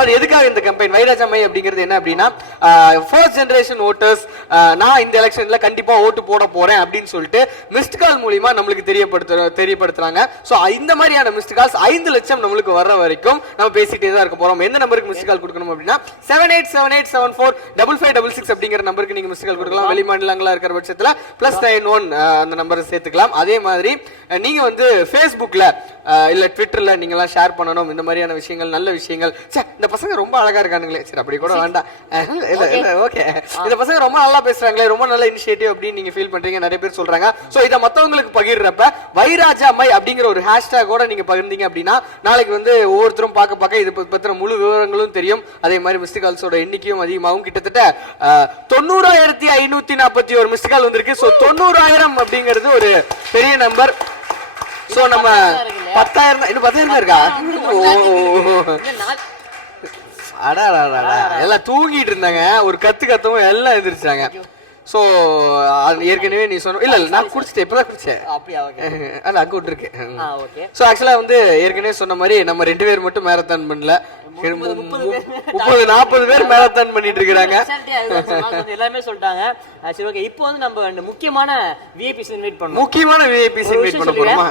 அதாவது எதுக்காக இந்த கம்பெயின் வைராஜாமை அப்படிங்கிறது என்ன அப்படின்னா ஃபர்ஸ்ட் ஜெனரேஷன் ஓட்டர்ஸ் நான் இந்த எலெக்ஷன்ல கண்டிப்பா ஓட்டு போட போறேன் அப்படின்னு சொல்லிட்டு மிஸ்ட் கால் மூலியமா நம்மளுக்கு தெரியப்படுத்துறாங்க. சோ இந்த மாதிரியான மிஸ்ட் கால்ஸ் 5 லட்சம் நம்மளுக்கு வர்ற வரைக்கும் நம்ம பேசிட்டே தான் இருக்க போறோம். எந்த நம்பருக்கு மிஸ்ட் கால் கொடுக்கணும் அப்படின்னா 7878745566 அப்படிங்கிற நம்பருக்கு நீங்க மிஸ்ட் கால் கொடுக்கலாம். வெளி மாநிலங்களா இருக்கிற பட்சத்துல +91 அந்த நம்பரை சேர்த்துக்கலாம். அதே மாதிரி நீங்க வந்து Facebookல இல்ல ட்விட்டர்ல நீங்க எல்லாம் ஷேர் பண்ணணும் இந்த மாதிரியான விஷயங்கள், நல்ல விஷயங்கள். இந்த பசங்க ரொம்ப அழகா இருக்கானுங்களே, சரி அப்படி கூட வேண்டாம், இல்ல ஓகே, இந்த பசங்க ரொம்ப நல்லா பேசுறாங்களே, ரொம்ப நல்ல இனிஷியேட்டிவ் அப்படின்னு நீங்க ஃபீல் பண்றீங்க, நிறைய பேர் சொல்றாங்க. சோ இத மத்தவங்களுக்கு பகிர்றப்ப வைராஜாமை அப்படிங்கிற ஒரு ஹேஷ்டேகோட நீங்க பகிர்ந்தீங்க அப்படின்னா நாளைக்கு வந்து ஒவ்வொருத்தரும் பார்க்க இது பத்தின முழு விவரங்களும் தெரியும். அதே மாதிரி மிஸ்டு கால்ஸோட எண்ணிக்கையும் அதிகமாகும். கிட்டத்தட்ட 90,541 மிஸ்டு கால் வந்திருக்கு. சோ 90,000 அப்படிங்கிறது ஒரு பெரிய நம்பர். சோ நம்ம 10,000 இன்னும் 10,000 இருக்கா? எல்லாம் தூங்கிட்டு இருந்தாங்க, ஒரு கத்தவும் எல்லாம் எந்திரிச்சாங்க. சோ ஏற்கனவே நீ சொன்ன இல்ல நான் குடிச்சிட்டேன், இப்பதான் குடிச்சேன். அல்ல அங்க விட்டுருக்கு. சோ ஆக்சுவலா வந்து ஏற்கனவே சொன்ன மாதிரி நம்ம 2 பேர் மட்டும் மேரத்தான் பண்ணல, 30-40 பேர் மேரத்தான் பண்ணிட்டு இருக்காங்க. எல்லாமே சொல்லிட்டாங்க. சரி ஓகே, இப்போ வந்து நம்ம முக்கியமான விஐபிஸ் இன்வைட் பண்ணோம். முக்கியமான விஐபிஸ் இன்வைட் பண்ண போறோமா?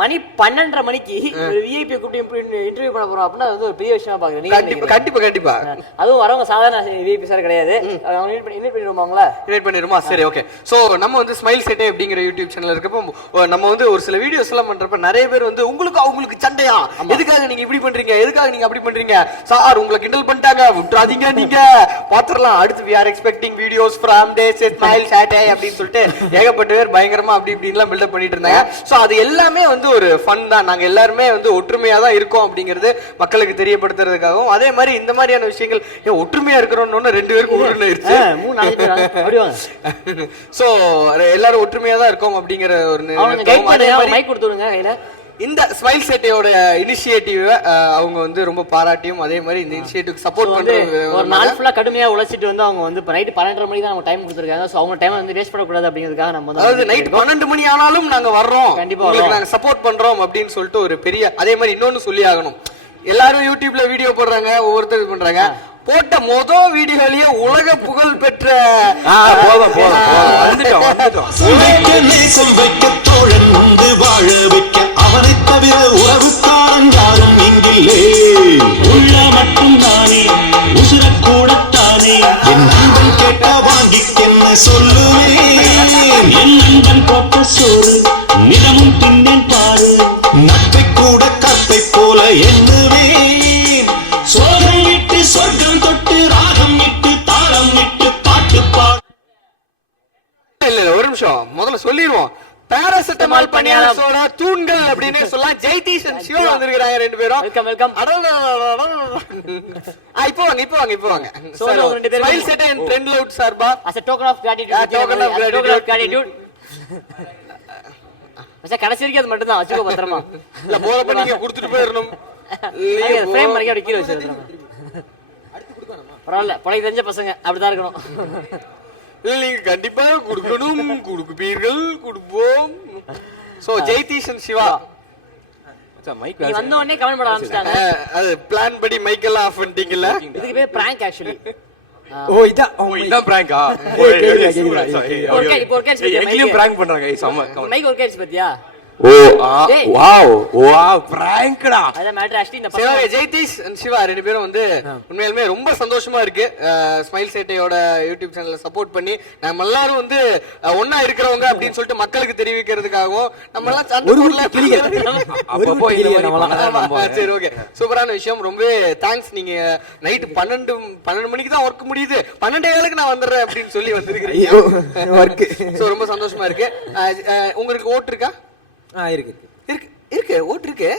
மணி 12:30 மணிக்கு ஒரு விஐபி கூப்பிட்டு இன்டர்வியூ பண்ண போறோம் அப்படின்னா அது ஒரு பெரிய விஷயமா பாக்குறேன். கண்டிப்பா அதுவும் வரவங்க சாதாரண விஐபி சார் கிடையாது. இன்வைட் பண்ணிடுவாங்களா? இன்வைட் பண்ணிடுமா? சரி ஓகே. சோ நம்ம வந்து ஸ்மைல் செட்டே அப்படிங்கிற யூடியூப் சேனல் இருக்கப்போ நம்ம வந்து ஒரு சில வீடியோஸ் எல்லாம் பண்றப்ப நிறைய பேர் வந்து உங்களுக்கு சண்டையா, எதுக்காக நீங்க இப்படி பண்றீங்க, எதுக்காக நீங்க அப்படி பண்றீங்க சார், உங்களை கிண்டல் பண்ணிட்டாங்க, விட்டுறாதீங்க, நீங்க பாத்துறலாம், அடுத்து we are expecting videos from this smile chat அப்படின்னு சொல்லிட்டு ஏகப்பட்ட பேர் பயங்கரமா அப்படி இப்படின்லாம் பில்டப் பண்ணிட்டு இருந்தாங்க. சோ அது எல்லாமே வந்து ஒரு ஃபன் தான். நாங்க எல்லாருமே வந்து ஒற்றுமையா தான் இருக்கோம் அப்படிங்கிறது மக்களுக்கு தெரியப்படுத்துறதுக்காகவும், அதே மாதிரி இந்த மாதிரியான விஷயங்கள் ஒற்றுமையா இருக்கிறோம்னு 2 பேருக்கு ஊருன்னு சோ எல்லாரும் ஒற்றுமையா தான் இருக்கோம் அப்படிங்கிற ஒரு மைக் கொடுத்துடுங்க கையில. இந்த ஸ்மைல் செட்டையோட இனிஷியேட்டிவ் அவங்க வந்து ரொம்ப பாராட்டியும், அதே மாதிரி இந்த இனிஷியேட்டிவ் சப்போர்ட் பண்றது ஒரு நாள் ஃபுல்லா கடுமையா உழைச்சிட்டு வந்து அவங்க வந்து நைட் 12:30 மணிக்கு தான் அவங்க டைம் கொடுத்துருக்காங்க. சோ அவங்க டைம் வந்து வேஸ்ட் பண்ணக்கூடாது அப்படிங்கிறதுக்காக நம்ம அதாவது நைட் 12 மணி ஆனாலும் நாங்க வர்றோம், கண்டிப்பா நாங்க சப்போர்ட் பண்றோம் அப்படின்னு சொல்லிட்டு ஒரு பெரிய. அதே மாதிரி இன்னொன்னு சொல்லி ஆகணும், எல்லாரும் யூடியூப்ல வீடியோ போடுறாங்க, ஒவ்வொருத்தர் பண்றாங்க. போட்ட வீடியோலயே உலக புகழ் பெற்ற அவனை தவிர உறவுக்காரன் யாரும் இங்கில்லே, உள்ள மட்டும் நானே உசுரக்கூடத்தானே, என் நண்பன் கேட்ட வாங்கிக்கென்ன சொல்லுவேன், என் நண்பன் போட்ட சோறு நிலமும் தின்னேன் பாரு, நட்பை கூட கற்பை போல எண்ணுவேன், சோகம் விட்டு சொர்க்கம் தொட்டு ராகம் விட்டு தாளம் விட்டு பாட்டு பாடு. இல்ல ஒரு நிமிஷம் முதல்ல சொல்லிடுவோம். பாராசிட்டமால் பணியாளர்களோட தூண்கள் அப்படின்னு சொல்லலாம். ஜெய்தீஷ் அண்ட் சிவா வந்திருக்காங்க 2 பேரும். Welcome welcome. இப்போ வாங்க. Smile set and trend loud சார்பா as a token of gratitude. மச்சா கடைசி வரைக்கும் அது மட்டும் தான் வச்சுக்கோ பத்திரமா. இல்ல போறப்ப நீங்க கொடுத்துட்டு போயிரணும். ஃப்ரேம் மாதிரி அப்படியே கீழ வச்சிரணும். பரவாயில்ல, பழைய தெரிஞ்ச பசங்க அப்படிதான் இருக்கணும். நீங்க கண்டிப்பா கொடுக்கணும், கொடுப்பீர்கள், கொடுப்போம். சோ ஜெய்தீஷ் அண்ட் சிவா மைக் வந்த உடனே கமெண்ட் பண்ண ஆரம்பிச்சிட்டாங்க. அது பிளான் படி மைக் எல்லாம் ஆஃப் பண்ணிட்டீங்கல. இதுக்கு பேர் பிராங்க் ஆக்சுவலி. இதான் பிராங்கா? ஓகே இப்போ ஓகே எங்களையும் பிராங்க் பண்றாங்க. மைக் ஓகே பத்தியா? ஓ வாவ் பிராங்க்டா. அத மேட்டர் ஆக்சுவலி இந்த சிவா, ஜெய்தீஷ் அண்ட் சிவா 2 பேரும் வந்து உண்மையிலேயே ரொம்ப சந்தோஷமா இருக்கு. ஸ்மைல் செட்டையோட யூடியூப் சேனலை சப்போர்ட் பண்ணி நம்ம எல்லாரும் வந்து ஒண்ணா இருக்கிறவங்க அப்படின்னு சொல்லிட்டு மக்களுக்கு தெரிவிக்கிறதுக்காகவும் நம்ம எல்லாம் சண்டை போடல. சரி ஓகே, சூப்பரான விஷயம். ரொம்ப தேங்க்ஸ். நீங்க நைட் 12 மணிக்கு தான் ஒர்க் முடியுது, 12:15 நான் வந்துடுறேன் அப்படின்னு சொல்லி வந்திருக்கீங்க. சோ ரொம்ப சந்தோஷமா இருக்கு. உங்களுக்கு ஓட்டு இருக்கா? இருக்கு ஓட்டு இருக்கு.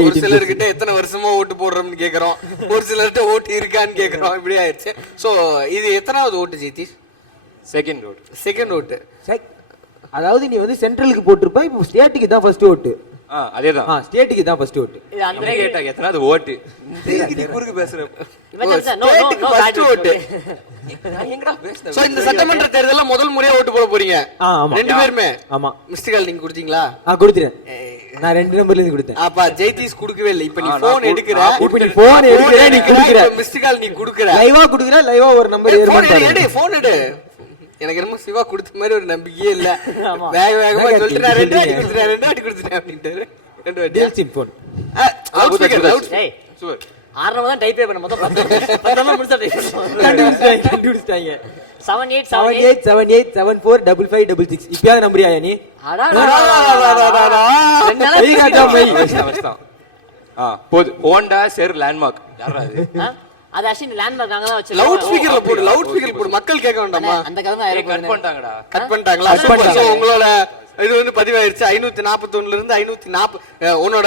ஒரு சிலர்கிட்ட எத்தனை வருஷமா ஓட்டு போடுறோம்னு கேக்குறோம், ஒரு சிலர்கிட்ட ஓட்டு இருக்கான்னு கேக்குறோம், இப்படி ஆயிடுச்சு. சோ இது எத்தனாவது ஓட்டு ஜெய்தீஷ்? செகண்ட் ஓட்டு. அதாவது நீ வந்து சென்ட்ரலுக்கு போட்டிருப்ப, இப்போ ஸ்டேட்டுக்கு தான் ஃபர்ஸ்ட் ஓட்டு. அதேதான். ஸ்டேட்டுக்கு தான் ஃபர்ஸ்ட் ஓட்டு. இது அந்த கேட்டா எத்தனாவது ஓட்டு இந்த குறுக்கு பேசுற சோ இந்த சட்டமன்ற தேர்தல்ல முதல் முறையா ஓட்டு போட போறீங்க ரெண்டு பேருமே? ஆமா. மிஸ்டு கால் நீங்க கொடுத்தீங்களா? கொடுத்துறேன். நான் 2 நம்பர்ல இருந்து கொடுத்தேன். அப்ப ஜெயதீஷ் குடுக்கவே இல்ல. இப்ப நீ போன் எடுக்கற, இப்ப நீ போன் எடுக்கற, நீ குடுக்குற. மிஸ்டு கால் நீ குடுக்குற, லைவா குடுக்குற, லைவா ஒரு நம்பர் எடு போன் எடு. எனக்கு என்னமோ சிவா கொடுத்த மாதிரி ஒரு நம்பிக்கையே இல்ல. வேக வேகமா சொல்லிட்டு நான் 2 வாட்டி கொடுத்துட்டேன் அப்படின்ட்டாரு. 2 வாட்டி டெல் சிம் போன். லவுட் ஸ்பீக்கர் ஏய் சூப்பர். 6 நம்பர் தான் டைப் பண்ண மொத்தம் 10 நம்பர் முடிச்சா டைப் கண்டுபிடிச்சாங்க. 7878745556. இப்பயாவது நம்பறியா நீ? போது ஹோண்டா சேர் லேண்ட்மார்க் யாரா அது? அது ஆக்சுவலி லேண்ட்மார்க் நாங்க தான் வச்சிருக்கோம். லவுட் ஸ்பீக்கர்ல போடு, லவுட் ஸ்பீக்கர் போடு, மக்கள் கேட்க வேண்டாமா? அந்த கதை தான் கட் பண்ணிட்டாங்கடா. கட் பண்ணிட்டாங்களா? சூப்பர். உங்களோட இது வந்து பதிவாயிருச்சு. 541ல இருந்து 540. உன்னோட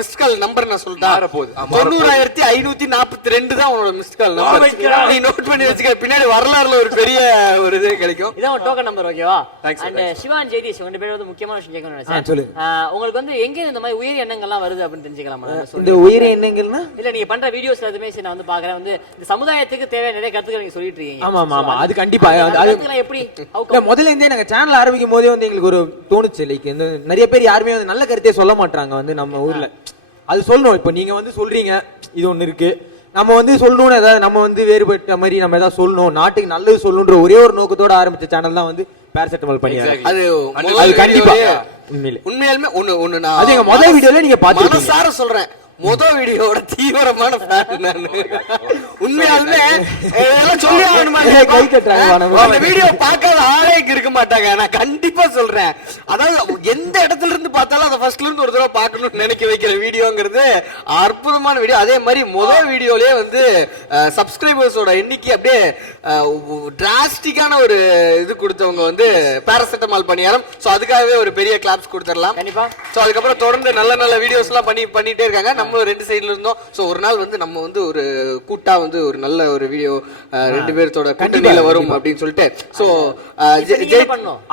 மிஸ்ட் கால் நம்பர் நான் சொல்லிட்டேன். 90542 தான் உன்னோட மிஸ்ட் கால் நம்பர். நீ நோட் பண்ணி வச்சுக்க. பின்னாடி வரலாறுல ஒரு பெரிய ஒரு இது கிடைக்கும். இதான் டோக்கன் நம்பர். ஓகேவா? Thanks. And Siva and Jayadeesh உங்க பேர் வந்து முக்கியமான விஷயம் கேட்கணும்னு நினைச்சேன். சொல்லுங்க. உங்களுக்கு வந்து எங்க இந்த மாதிரி உயிர் எண்ணங்கள்லாம் வருது அப்படின்னு தெரிஞ்சுக்கலாமா? இந்த உயிர் எண்ணங்கள்னா இல்ல நீங்க பண்ற வீடியோஸ் எதுவுமே நான் வந்து பாக்குறேன். வந்து இந்த சமுதாயத்துக்கு தேவையான நிறைய கருத்துக்கள் நீங்க சொல்லிட்டு இருக்கீங்க. ஆமா அது கண்டிப்பா. அது எப்படி முதல்ல இருந்தே நாங்க சேனல் ஆரம்பிக்கும் போதே வந்து எங்களுக்கு ஒரு தோணுச்சு. லைக் நிறைய பேர் யாருமே வந்து நல்ல கருத்தே சொல்ல மாட்டாங்க வந்து நம்ம ஊர்ல. அது சொல்லணும். இப்ப நீங்க வந்து சொல்றீங்க இது ஒண்ணு இருக்கு, நம்ம வந்து சொல்லணும்னு ஏதாவது நம்ம வந்து வேறுபட்ட மாதிரி நம்ம ஏதாவது சொல்லணும், நாட்டுக்கு நல்லது சொல்லணுன்ற ஒரே ஒரு நோக்கத்தோட ஆரம்பிச்ச சேனல் தான் வந்து பேராசிட்டமால் பண்ணியாங்க. அது கண்டிப்பா உண்மையாலுமே ஒண்ணு நான் அது எங்க முதல் வீடியோல நீங்க பாத்தீங்க. மனசார சொல்றேன், முதல் வீடியோட தீவிரமான ஃபேன் நானு. உண்மையாலுமே இதெல்லாம் சொல்லி ஆகணுமா? கை தட்டுறாங்க. அந்த வீடியோ பார்க்காத ஆளே இருக்க மாட்டாங்க. நான் கண்டிப்பா சொல்றேன். அதாவது எந்த இடத்துல இருந்து பார்த்தாலும் அதை ஃபர்ஸ்ட்ல இருந்து ஒரு தடவை பார்க்கணும்னு நினைக்க வைக்கிற வீடியோங்கிறது அற்புதமான வீடியோ. அதே மாதிரி முதல் வீடியோலயே வந்து சப்ஸ்கிரைபர்ஸோட எண்ணிக்கை அப்படியே டிராஸ்டிக்கான ஒரு இது கொடுத்தவங்க வந்து பேராசிட்டமால் பணியாரம். சோ அதுக்காகவே ஒரு பெரிய கிளாப்ஸ் கொடுத்துடலாம் கண்டிப்பா. சோ அதுக்கப்புறம் தொடர்ந்து நல்ல நல்ல வீடியோஸ் எல்லாம் பண்ணிட்டே இருக்காங்க. நம்ம 2 சைடுல இருந்தோம். சோ ஒரு நாள் வந்து நம்ம வந்து ஒரு கூட்டா வந்து ஒரு நல்ல ஒரு வீடியோ 2 பேரோட கூட்டணியில வரும் அப்படின்னு சொல்லிட்டு. சோ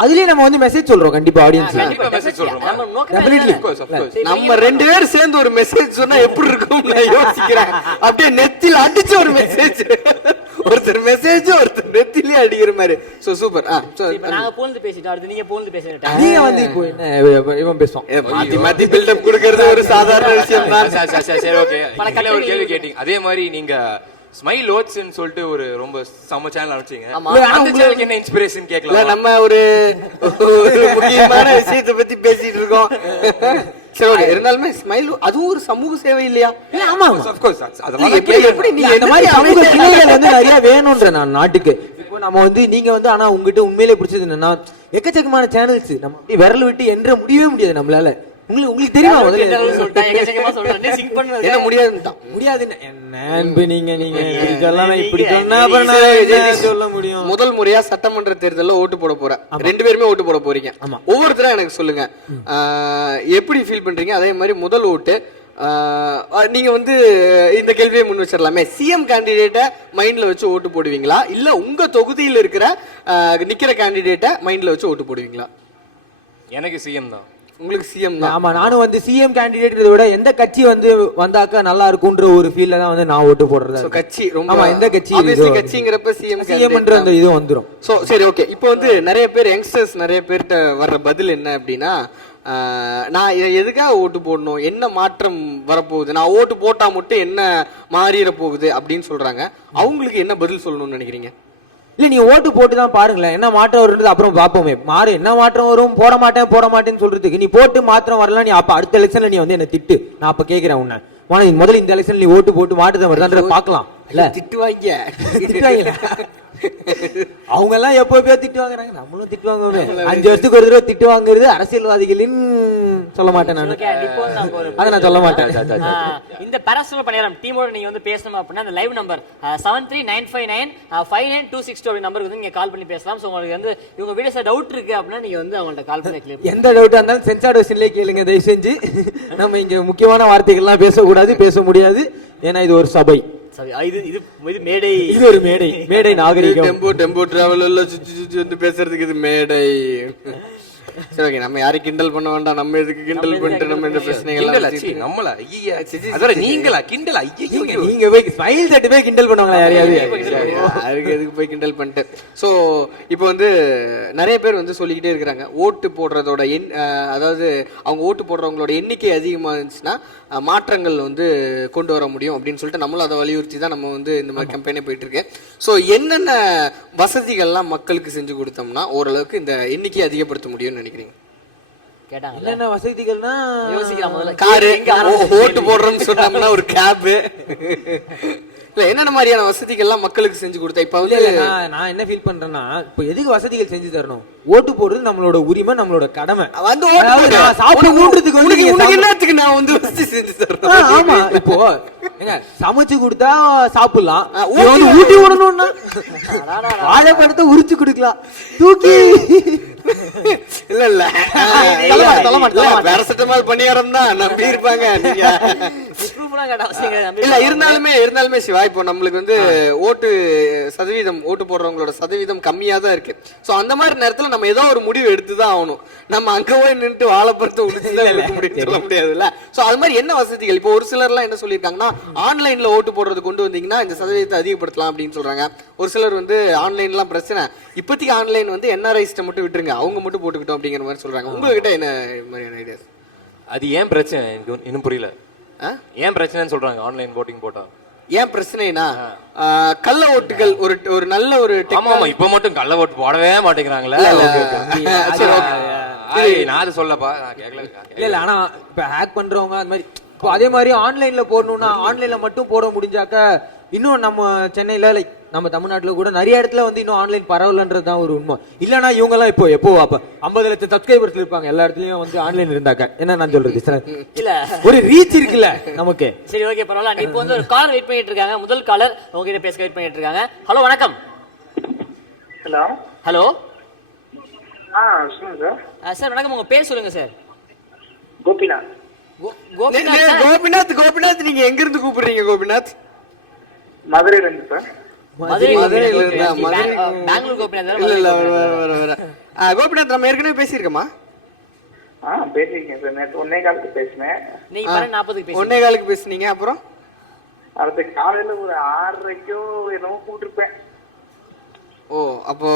அதுலயே நம்ம வந்து மெசேஜ் சொல்றோம் கண்டிப்பா ஆடியன்ஸ். நம்ம 2 பேர் சேர்ந்து ஒரு மெசேஜ் சொன்னா எப்படி இருக்கும் நான் யோசிக்கிறேன். அப்படியே நெத்தில அடிச்சு ஒரு மெசேஜ், ஒருத்தர் மெசேஜ் ஒருத்தர் நெத்திலே அடிக்கிற மாதிரி. So super. நாங்க போல்ந்து பேசிட்டோம், அடுத்து நீங்க போல்ந்து பேசுறீங்க. நீங்க வந்து இப்போ என்ன இவன் பேசுவோம், மாத்தி பில்டப் கொடுக்கிறது ஒரு சாதாரண விஷயம் தான். சரி ஓகே. ஒரு கேள்வி கேட்டீங்க. அதே மாதிரி நீங்க ஸ்மைல் ஓட்ஸ்ன்னு சொல்லிட்டு ஒரு ரொம்ப சம சேனல் ஆரம்பிச்சீங்க. அந்த சேனலுக்கு என்ன இன்ஸ்பிரேஷன் கேட்கலாம்? நம்ம ஒரு முக்கியமான விஷயத்தை பத்தி பேசிட்டு இருக்கோம். சரி ஓகே. இருந்தாலுமே ஸ்மைல் அதுவும் ஒரு சமூக சேவை இல்லையா? ஆமா ஆஃப் கோர்ஸ். அதெல்லாம் எப்படி நீங்க இந்த மாதிரி சமூக சேவைகள் வந்து நிறைய வேணும்ன்ற நான் நாட்டுக்கு. இப்போ நம்ம வந்து நீங்க வந்து ஆனா உங்ககிட்ட உண்மையிலே பிடிச்சது என்னன்னா எக்கச்சக்கமான சேனல்ஸ் நம்ம அப்படியே விரல் விட்டு என்ற முடியவே முடியாது நம்மளால. உங்களுக்கு தெரியுமா முதல்ல என்ன முடியாதுன்னு என்ன நீங்க இப்படி சொன்னா சொல்ல முடியும். முதல் முறையா சட்டமன்ற தேர்தலில் ஓட்டு போட போறேன். 2 பேருமே ஓட்டு போட போறீங்க. ஒவ்வொருத்தரும் எனக்கு சொல்லுங்க எப்படி ஃபீல் பண்றீங்க. அதே மாதிரி முதல் ஓட்டு நீங்க வந்து இந்த கேள்வியை முன் வச்சிடலாமே, சிஎம் கேண்டிடேட்டை மைண்ட்ல வச்சு ஓட்டு போடுவீங்களா இல்ல உங்க தொகுதியில் இருக்கிற நிக்கிற கேண்டிடேட்டை மைண்ட்ல வச்சு ஓட்டு போடுவீங்களா? எனக்கு சிஎம் தான். உங்களுக்கு சிஎம் தான். ஆமா நானும் வந்து சிஎம் கேண்டிடேட் விட எந்த கட்சி வந்து வந்தாக்கா நல்லா இருக்கும்ன்ற ஒரு ஃபீல்ல தான் வந்து நான் ஓட்டு போடுறது. கட்சி ரொம்ப ஆமா எந்த கட்சி கட்சிங்கிறப்ப சிஎம்ன்ற அந்த இது வந்துரும். சோ சரி ஓகே. இப்போ வந்து நிறைய பேர் யங்ஸ்டர்ஸ் நிறைய பேர்ட்ட வர்ற பதில் என்ன அப்படின்னா, நான் எதுக்காக ஓட்டு போடணும், என்ன மாற்றம் வரப்போகுது, நான் ஓட்டு போட்டா மட்டும் என்ன மாறிட போகுது அப்படின்னு சொல்றாங்க. அவங்களுக்கு என்ன பதில் சொல்லணும்னு நினைக்கிறீங்க? இல்ல நீ ஓட்டு போட்டு தான் பாருங்களேன் என்ன மாற்றம் வரும்ன்றது அப்புறம் பாப்போமே. என்ன மாற்றம் வரும், போட மாட்டேன்னு சொல்றதுக்கு நீ போட்டு மாற்றம் வரலாம். நீ அப்ப அடுத்த எலெக்ஷன்ல நீ வந்து என்ன திட்டு, நான் அப்ப கேக்குறேன் உன்ன முதல்ல இந்த எலெக்ஷன்ல நீ ஓட்டு போட்டு மாட்டுதான் வருதான்ற பாக்கலாம். இல்ல திட்டுவாங்க அவங்க எல்லாம் எப்போ திட்டு வாங்குறாங்க, நம்மளும் திட்டு வாங்குவோமே. 5 வருஷத்துக்கு ஒரு தடவை திட்டு வாங்குறது அரசியல்வாதிகளின் சொல்ல மாட்டேன் நான், அதை நான் சொல்ல மாட்டேன். இந்த பேராசிட்டமால் பணியாரம் டீமோட நீங்க வந்து பேசணும் அப்படின்னா அந்த லைவ் நம்பர் 7395959262 நம்பருக்கு வந்து நீங்க கால் பண்ணி பேசலாம். சோ உங்களுக்கு வந்து இவங்க வீடியோஸ்ல டவுட் இருக்கு அப்படின்னா நீங்க வந்து அவங்கள்ட்ட கால் பண்ணி கிளியர் எந்த டவுட்டா இருந்தாலும் சென்சார்ட் வெர்ஷன்லயே கேளுங்க தயவு செஞ்சு. நம்ம இங்க முக்கியமான வார்த்தைகள்லாம் பேசக்கூடாது, பேச முடியாது. ஏன்னா இது ஒரு சபை, இது ஒரு மேடை நாகரிகம். டெம்போ டிராவல் எல்லாம் சுத்தி வந்து பேசுறதுக்கு இது மேடை. சரி ஓகே, நம்ம யாரையும் கிண்டல் பண்ண வேண்டாம். நம்ம எதுக்கு கிண்டல் பண்ணிட்டு நம்ம இந்த கிண்டலா? சீ, பிரச்சனைகள் நம்மள ஐயா அதோட நீங்களா கிண்டலா? ஐயா நீங்க போய் ஸ்மைல் தட்டு போய் கிண்டல் பண்ணுவாங்களா யாரையாவது? அதுக்கு எதுக்கு போய் கிண்டல் பண்ணிட்டு. ஸோ இப்போ வந்து நிறைய பேர் வந்து சொல்லிக்கிட்டே இருக்கிறாங்க, ஓட்டு போடுறதோட அதாவது அவங்க ஓட்டு போடுறவங்களோட எண்ணிக்கை அதிகமாக இருந்துச்சுன்னா மாற்றங்கள் வந்து கொண்டு வர முடியும் அப்படின்னு சொல்லிட்டு நம்மளும் அதை வலியுறுத்தி தான் நம்ம வந்து இந்த மாதிரி கம்பெனி போயிட்டு இருக்கு. ஸோ என்னென்ன வசதிகள்லாம் மக்களுக்கு செஞ்சு கொடுத்தோம்னா ஓரளவுக்கு இந்த எண்ணிக்கையை அதிகப்படுத்த முடியும்னு நினைக்கிறீங்க? கேட்டாங்க என்னென்ன வசதிகள்னா யோசிக்கலாம் முதல்ல. காரு, ஓட்டு போடுறோம்னு சொன்னாங்கன்னா ஒரு கேபு, இல்ல என்னென்ன மாதிரியான வசதிகள்லாம் மக்களுக்கு செஞ்சு கொடுத்தா? இப்ப வந்து நான் என்ன ஃபீல் பண்றேன்னா, இப்போ எதுக்கு வசதிகள் செஞ்சு தரணும்? ஓட்டு போடுறது நம்மளோட உரிமை, நம்மளோட கடமை. வந்து அதாவது நான் சாப்பிடணுன்றதுக்கு வந்து நீங்க உனக்கு என்னத்துக்கு நான் வந்து வசதி செஞ்சு தரேன்? ஆமா, இப்போ ஏங்க சமைச்சு கொடுத்தா சாப்பிடலாம், ஊட்டி விடணும்னா வாழைப்பழத்தை உரிச்சு கொடுக்கலாம், தூக்கி இல்ல இல்ல பேராசிட்டமால் பணியாரம் தான் நம்பி இருப்பாங்க நீங்க. இல்ல இருந்தாலுமே சிவா, இப்போ நம்மளுக்கு வந்து ஓட்டு சதவீதம், ஓட்டு போடுறவங்களோட சதவீதம் கம்மியா தான் இருக்கு. சோ அந்த மாதிரி நேரத்துல நம்ம ஏதோ ஒரு முடிவு எடுத்துதான் ஆகணும். நம்ம அங்க போய் நின்று வாழைப்பழத்தை உடிச்சுதான் சொல்ல முடியாதுல்ல. சோ அது மாதிரி என்ன வசதிகள்? இப்போ ஒரு சிலர் எல்லாம் என்ன சொல்லியிருக்காங்கன்னா, ஆன்லைன்ல ஓட்டு போடுறது கொண்டு வந்தீங்கன்னா இந்த சதவீதத்தை அதிகப்படுத்தலாம் அப்படின்னு சொல்றாங்க. ஒரு சிலர் வந்து ஆன்லைன்லாம் பிரச்சனை, இப்போதைக்கு ஆன்லைன் வந்து என்ஆர்ஐஸ்ட மட்டும் விட்டுருங்க, அவங்க மட்டும் போட்டுக்கிட்டோம் அப்படிங்கிற மாதிரி சொல்றாங்க. உங்ககிட்ட என்ன மாதிரியான ஐடியாஸ்? அது ஏன் பிரச்சனை எனக்கு இன்னும் புரியல. ஏன் பிரச்சனைன்னு சொல்றாங்க ஆன்லைன் voting போட்டா? ஏன் பிரச்சனைனா, கள்ள ஓட்டுகள் ஒரு நல்ல ஒரு ஆமா இப்ப மட்டும் கள்ள ஓட்டு போடவே மாட்டேங்கிறாங்களே. நான் அது சொல்லப்பா, நான் கேட்கல. இல்ல ஆனா இப்ப ஹேக் பண்றவங்க அந்த மாதிரி இப்போ அதே மாதிரி ஆன்லைன்ல போடணும்னா ஆன்லைன்ல மட்டும் போட முடிஞ்சாக்க இன்னும் நம்ம சென்னையில லைக் நம்ம தமிழ்நாட்டுல கூட நிறைய இடத்துல வந்து இன்னும் ஆன்லைன் பரவலன்றது தான் ஒரு உண்மை. இல்லனா இவங்க எல்லாம் எப்போ அப்ப 50 லட்சம் சப்ஸ்கிரைபர்ஸ் இருப்பாங்க, எல்லா இடத்துலயும் வந்து ஆன்லைன் இருந்தாக்க என்ன நான் சொல்றது சார், இல்ல ஒரு ரீச் இருக்குல்ல நமக்கு. சரி ஓகே பரவாயில்ல. இப்போ வந்து ஒரு காலர் வெயிட் பண்ணிட்டு இருக்காங்க. முதல் காலர் உங்ககிட்ட பேச வெயிட் பண்ணிட்டு இருக்காங்க. ஹலோ வணக்கம். ஹலோ ஹலோ சொல்லுங்க சார். சார் வணக்கம், உங்க பேர் சொல்லுங்க சார். கோபிநாத். கோபிநாத் நீங்க எங்க இருந்து கூப்பிடுறீங்க? கோபிநாத் மதுரையில இருந்து சார். மதுரையில இருந்தா? பெங்களூர் கோபிநாத். இல்ல வர கோபிநாத் நம்ம ஏற்கனவே பேசியிருக்கோமா? பேசிருக்கேன் சார். நேற்று 1:15 பேசினேன். நீங்க 40 1:15 பேசுனீங்க. அப்புறம் அடுத்த காலையில ஒரு 6:30 என்னமோ கூட்டிருப்பேன். ஓ, அப்போ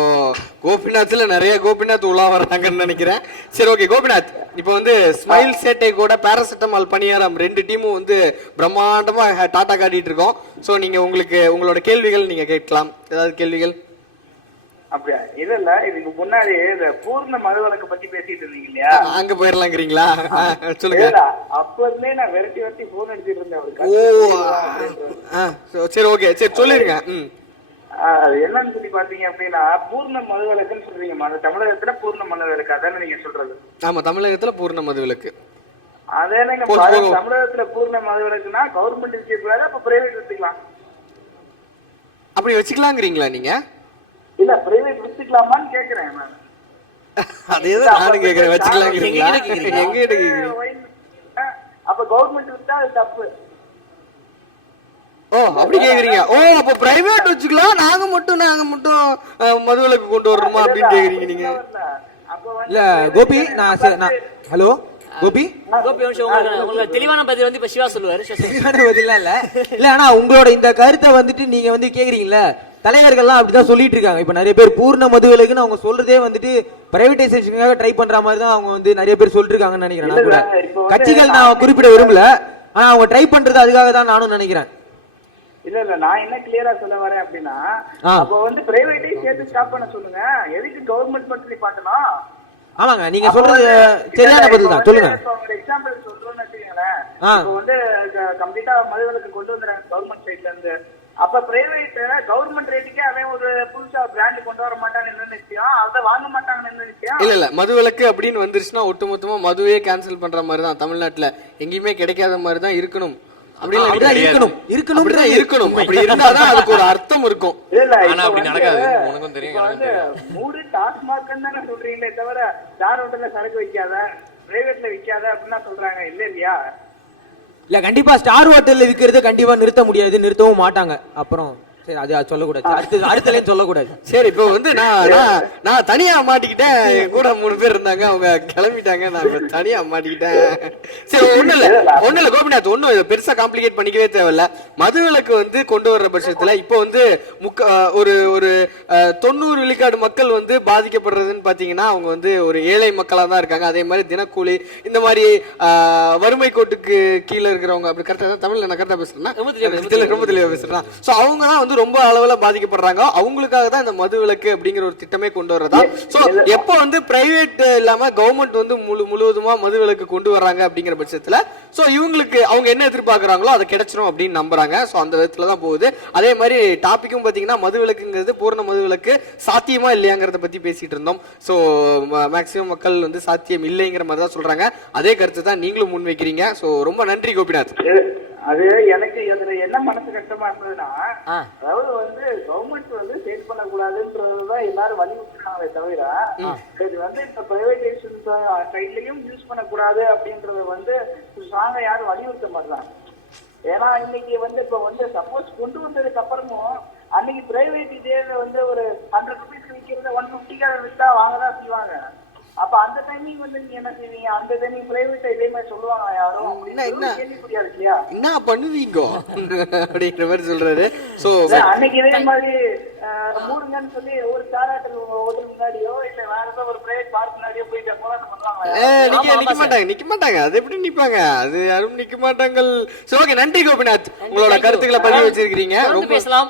கோபிநாத்ல நிறைய கோபிநாத் உலா வர்றாங்கன்னு நினைக்கிறேன். சரி ஓகே கோபிநாத், இப்போ வந்து ஸ்மைல் சேட்டை கூட பேராசிட்டமால் பணியாரம் 2 டீமும் வந்து பிரம்மாண்டமா டாட்டா காட்டிட்டு இருக்கோம். சோ நீங்க உங்களோட கேள்விகள் நீங்க கேட்கலாம். ஏதாவது கேள்விகள்? அப்படியா? இல்ல இதுக்கு முன்னாடி இந்த பூர்ண மதுவிலக்கு பத்தி பேசிட்டு இருந்தீங்க இல்லையா? அங்க போயிடலாங்கிறீங்களா? சொல்லுங்க. அப்ப இருந்தே நான் விரட்டி போன் அடிச்சிட்டு இருந்தேன். ஓ சரி ஓகே, சரி சொல்லிருங்க. அது என்னன்னு சொல்லி பாத்தீங்க அப்படின்னா, பூர்ண மதுவிலக்குன்னு சொல்றீங்க. தமிழகத்துல பூர்ண மதுவிலக்கு அதானே நீங்க சொல்றது? ஆமா, தமிழகத்துல பூர்ண மதுவிலக்கு. அதே தமிழகத்துல பூர்ண மதுவிலக்குன்னா கவர்மெண்ட் வச்சுக்கூடாது, அப்ப பிரைவேட் வச்சுக்கலாம். அப்படி வச்சுக்கலாங்கிறீங்களா நீங்க? இல்ல பிரைவேட் வச்சுக்கலாமான்னு கேக்குறேன் நான். அதேதான் நானும் கேக்குறேன், வச்சுக்கலாங்கிறீங்களா? எங்க கிட்ட கேக்குறீங்க? அப்ப கவர்மெண்ட் விட்டா அது தப்பு. ஓ அப்படி கேக்குறீங்க. ஓ அப்ப பிரைவேட் வச்சுக்கலாம், நாங்க மட்டும் மதுவிலக்கு கொண்டு வரணுமா அப்படின்னு கேக்குறீங்க நீங்க? இல்ல கோபி, நான் ஹலோ கோபி உங்களுக்கு தெளிவான பதில் வந்து இப்ப சிவா சொல்லுவாரு. தெளிவான பதில் இல்ல ஆனா உங்களோட இந்த கருத்தை வந்துட்டு நீங்க வந்து கேக்குறீங்களா, தலைவர்கள்லாம் அப்படிதான் சொல்லிட்டு இருக்காங்க. இப்ப நிறைய பேர் பூர்ண மதுவிலக்குன்னு அவங்க சொல்றதே வந்துட்டு பிரைவேடைசேஷனுக்காக ட்ரை பண்ற மாதிரி தான் அவங்க வந்து நிறைய பேர் சொல்லிட்டு இருக்காங்கன்னு நினைக்கிறேன். நான் கூட கட்சிகள் நான் குறிப்பிட விரும்பல, ஆனா அவங்க ட்ரை பண்றது அதுக்காக தான் நானும் நினைக்கிறேன். இல்ல நான் என்ன கிளியரா சொல்ல வரேன் அப்படின்னா, அப்ப வந்து பிரைவேட்டை சேர்த்து ஸ்டாப் பண்ண சொல்லுங்க. எதுக்கு கவர்மெண்ட் மட்டும் நிப்பாட்டணும்? ஆமாங்க, நீங்க சொல்றது சரியான பதில் தான். சொல்லுங்க. எக்ஸாம்பிள் சொல்றோம்னு வச்சுக்கீங்களேன். இப்போ வந்து கம்ப்ளீட்டா மதுவிலக்கு கொண்டு வந்துறாங்க கவர்மெண்ட் சைட்ல இருந்து. அப்ப பிரைவேட் கவர்மெண்ட் ரேட்டுக்கே அவன் ஒரு புதுசா பிராண்ட் கொண்டு வர மாட்டான்னு என்ன நிச்சயம்? அதை வாங்க மாட்டாங்கன்னு என்ன நிச்சயம்? இல்ல மதுவிலக்கு அப்படின்னு வந்துருச்சுன்னா ஒட்டுமொத்தமா மதுவே கேன்சல் பண்ற மாதிரி தான். தமிழ்நாட்டுல எங்கேயுமே கிடைக்காத மாதிரி தான் இருக்கணும். அப்படி இருக்கணும். அப்படி இருந்தாதான் அதுக்கு ஒரு அர்த்தம் இருக்கும். ஆனா அப்படி நடக்காது. உனக்கும் தெரியும். மூடு டாஸ்மார்க்னு தானே சொல்றீங்களே தவிர ஸ்டார் ஹோட்டல்ல சரக்கு வைக்காத, பிரைவேட்ல விக்காத அப்படின்னா சொல்றாங்க இல்லையா? இல்ல கண்டிப்பா ஸ்டார் ஹோட்டல்ல விக்கிறது கண்டிப்பா நிறுத்த முடியாது, நிறுத்தவும் மாட்டாங்க. அப்புறம் சரி அது சொல்லக்கூடாது, அடுத்த லைன் சொல்லக்கூடாது. சரி இப்போ வந்து நான் தனியா மாட்டிக்கிட்டேன், என் கூட 3 பேர் இருந்தாங்க, அவங்க கிளம்பிட்டாங்க, நான் இப்ப தனியா மாட்டிக்கிட்டேன். சரி ஒண்ணு இல்ல கோபிநாத், ஒண்ணும் இதை பெருசா காம்ப்ளிகேட் பண்ணிக்கவே தேவையில்ல. மதுவிலக்கு வந்து கொண்டு வர்ற பட்சத்துல இப்போ வந்து ஒரு 90 விழுக்காடு மக்கள் வந்து பாதிக்கப்படுறதுன்னு பாத்தீங்கன்னா அவங்க வந்து ஒரு ஏழை மக்களா தான் இருக்காங்க. அதே மாதிரி தினக்கூலி, இந்த மாதிரி வறுமை கோட்டுக்கு கீழே இருக்கிறவங்க, அப்படி கரெக்டா தமிழ்ல நான் கரெக்டா பேசுறேன்னா ரொம்ப தெளிவா பேசுறேன். சோ அவங்க தான் வந்து ரொம்ப அளவுல பாதிக்கப்படுறாங்க. அவங்களுக்காக தான் இந்த மது விலக்கு அப்படிங்கிற ஒரு திட்டமே கொண்டு வரதா. சோ எப்ப வந்து பிரைவேட் இல்லாம கவர்மெண்ட் வந்து முழுவதுமா மது விலக்கு கொண்டு வர்றாங்க அப்படிங்கிற பட்சத்துல சோ இவங்களுக்கு அவங்க என்ன எதிர்பார்க்கறாங்களோ அது கிடைச்சிரும் அப்படின்னு நம்புறாங்க. சோ அந்த விதத்துல தான் போகுது. அதே மாதிரி டாபிக்கும் பாத்தீங்கன்னா மது விலக்குங்கிறது பூர்ண மது விலக்கு சாத்தியமா இல்லையாங்கிறத பத்தி பேசிட்டு இருந்தோம். சோ மேக்சிமம் மக்கள் வந்து சாத்தியம் இல்லைங்கிற மாதிரி தான் சொல்றாங்க. அதே கருத்து தான் நீங்களும் முன் வைக்கிறீங்க. சோ ரொம்ப நன்றி கோபிநாத். அது எனக்கு அதுல என்ன மனசு கஷ்டமா இருந்ததுன்னா, அதாவது வந்து கவர்மெண்ட் வந்து சேல் பண்ணக்கூடாதுன்றதுதான் எல்லாரும் வலியுறுத்தினாங்களே தவிர, இது வந்து இப்ப பிரைவேடைசேஷன் சைட்லயும் யூஸ் பண்ணக்கூடாது அப்படின்றத வந்து ஸ்ட்ராங்கா யாரும் வலியுறுத்த மாட்டாங்க. ஏன்னா இன்னைக்கு வந்து இப்ப வந்து சப்போஸ் கொண்டு வந்ததுக்கு அப்புறமும் அன்னைக்கு பிரைவேட் இதே வந்து ஒரு 100 rupees விற்கிறத 150 வித்தா வாங்கதான் செய்வாங்க. அப்ப அந்த டைமிங் வந்து நீங்க என்ன செய்வீங்க? அந்த டைமிங் பிரைவேட் இதே மாதிரி சொல்லுவாங்க யாரும், கேள்வி புரியாது இல்லையா? என்ன பண்ணுவீங்க அப்படிங்கிற மாதிரி சொல்றாரு. சோ அன்னைக்கு இதே மாதிரி மூடுங்கன்னு சொல்லி ஒரு காராட்டர் ஓட்டர் முன்னாடியோ இல்ல வேற ஏதாவது ஒரு பிரைவேட் பார்க் முன்னாடியோ போயிட்டு போராட்டம் பண்ணுவாங்க. நிக்க மாட்டாங்க. அது எப்படி நிப்பாங்க? அது யாரும் நிக்க மாட்டாங்க. சோ ஓகே, நன்றி கோபிநாத், உங்களோட கருத்துக்களை பதிவு வச்சிருக்கீங்க. ரொம்ப பேசலாம்.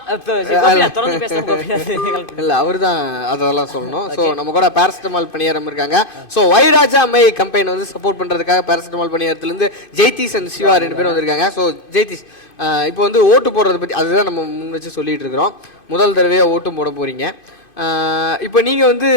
இல்ல அவர்தான் அதெல்லாம் சொல்லணும். சோ நம்ம கூட பாராசிட்டமால் பணியாரம் இருக்காங்க. சோ வைராஜா மை கம்பெனி வந்து சப்போர்ட் பண்றதுக்காக பாராசிட்டமால் பணியாரத்துல இருந்து ஜெய்தீஷ் அண்ட் சிவா 2 பேரும் வந்திருக்காங்க. சோ ஜெய்தீஷ், இப்போ வந்து ஓட்டு போடுறத பத்தி அதுதான் நம்ம முன் வச்சு சொல்லிட்டு இருக்கிறோம். முதல் தடவையா ஓட்டு போட போறீங்க. இப்போ நீங்க வந்து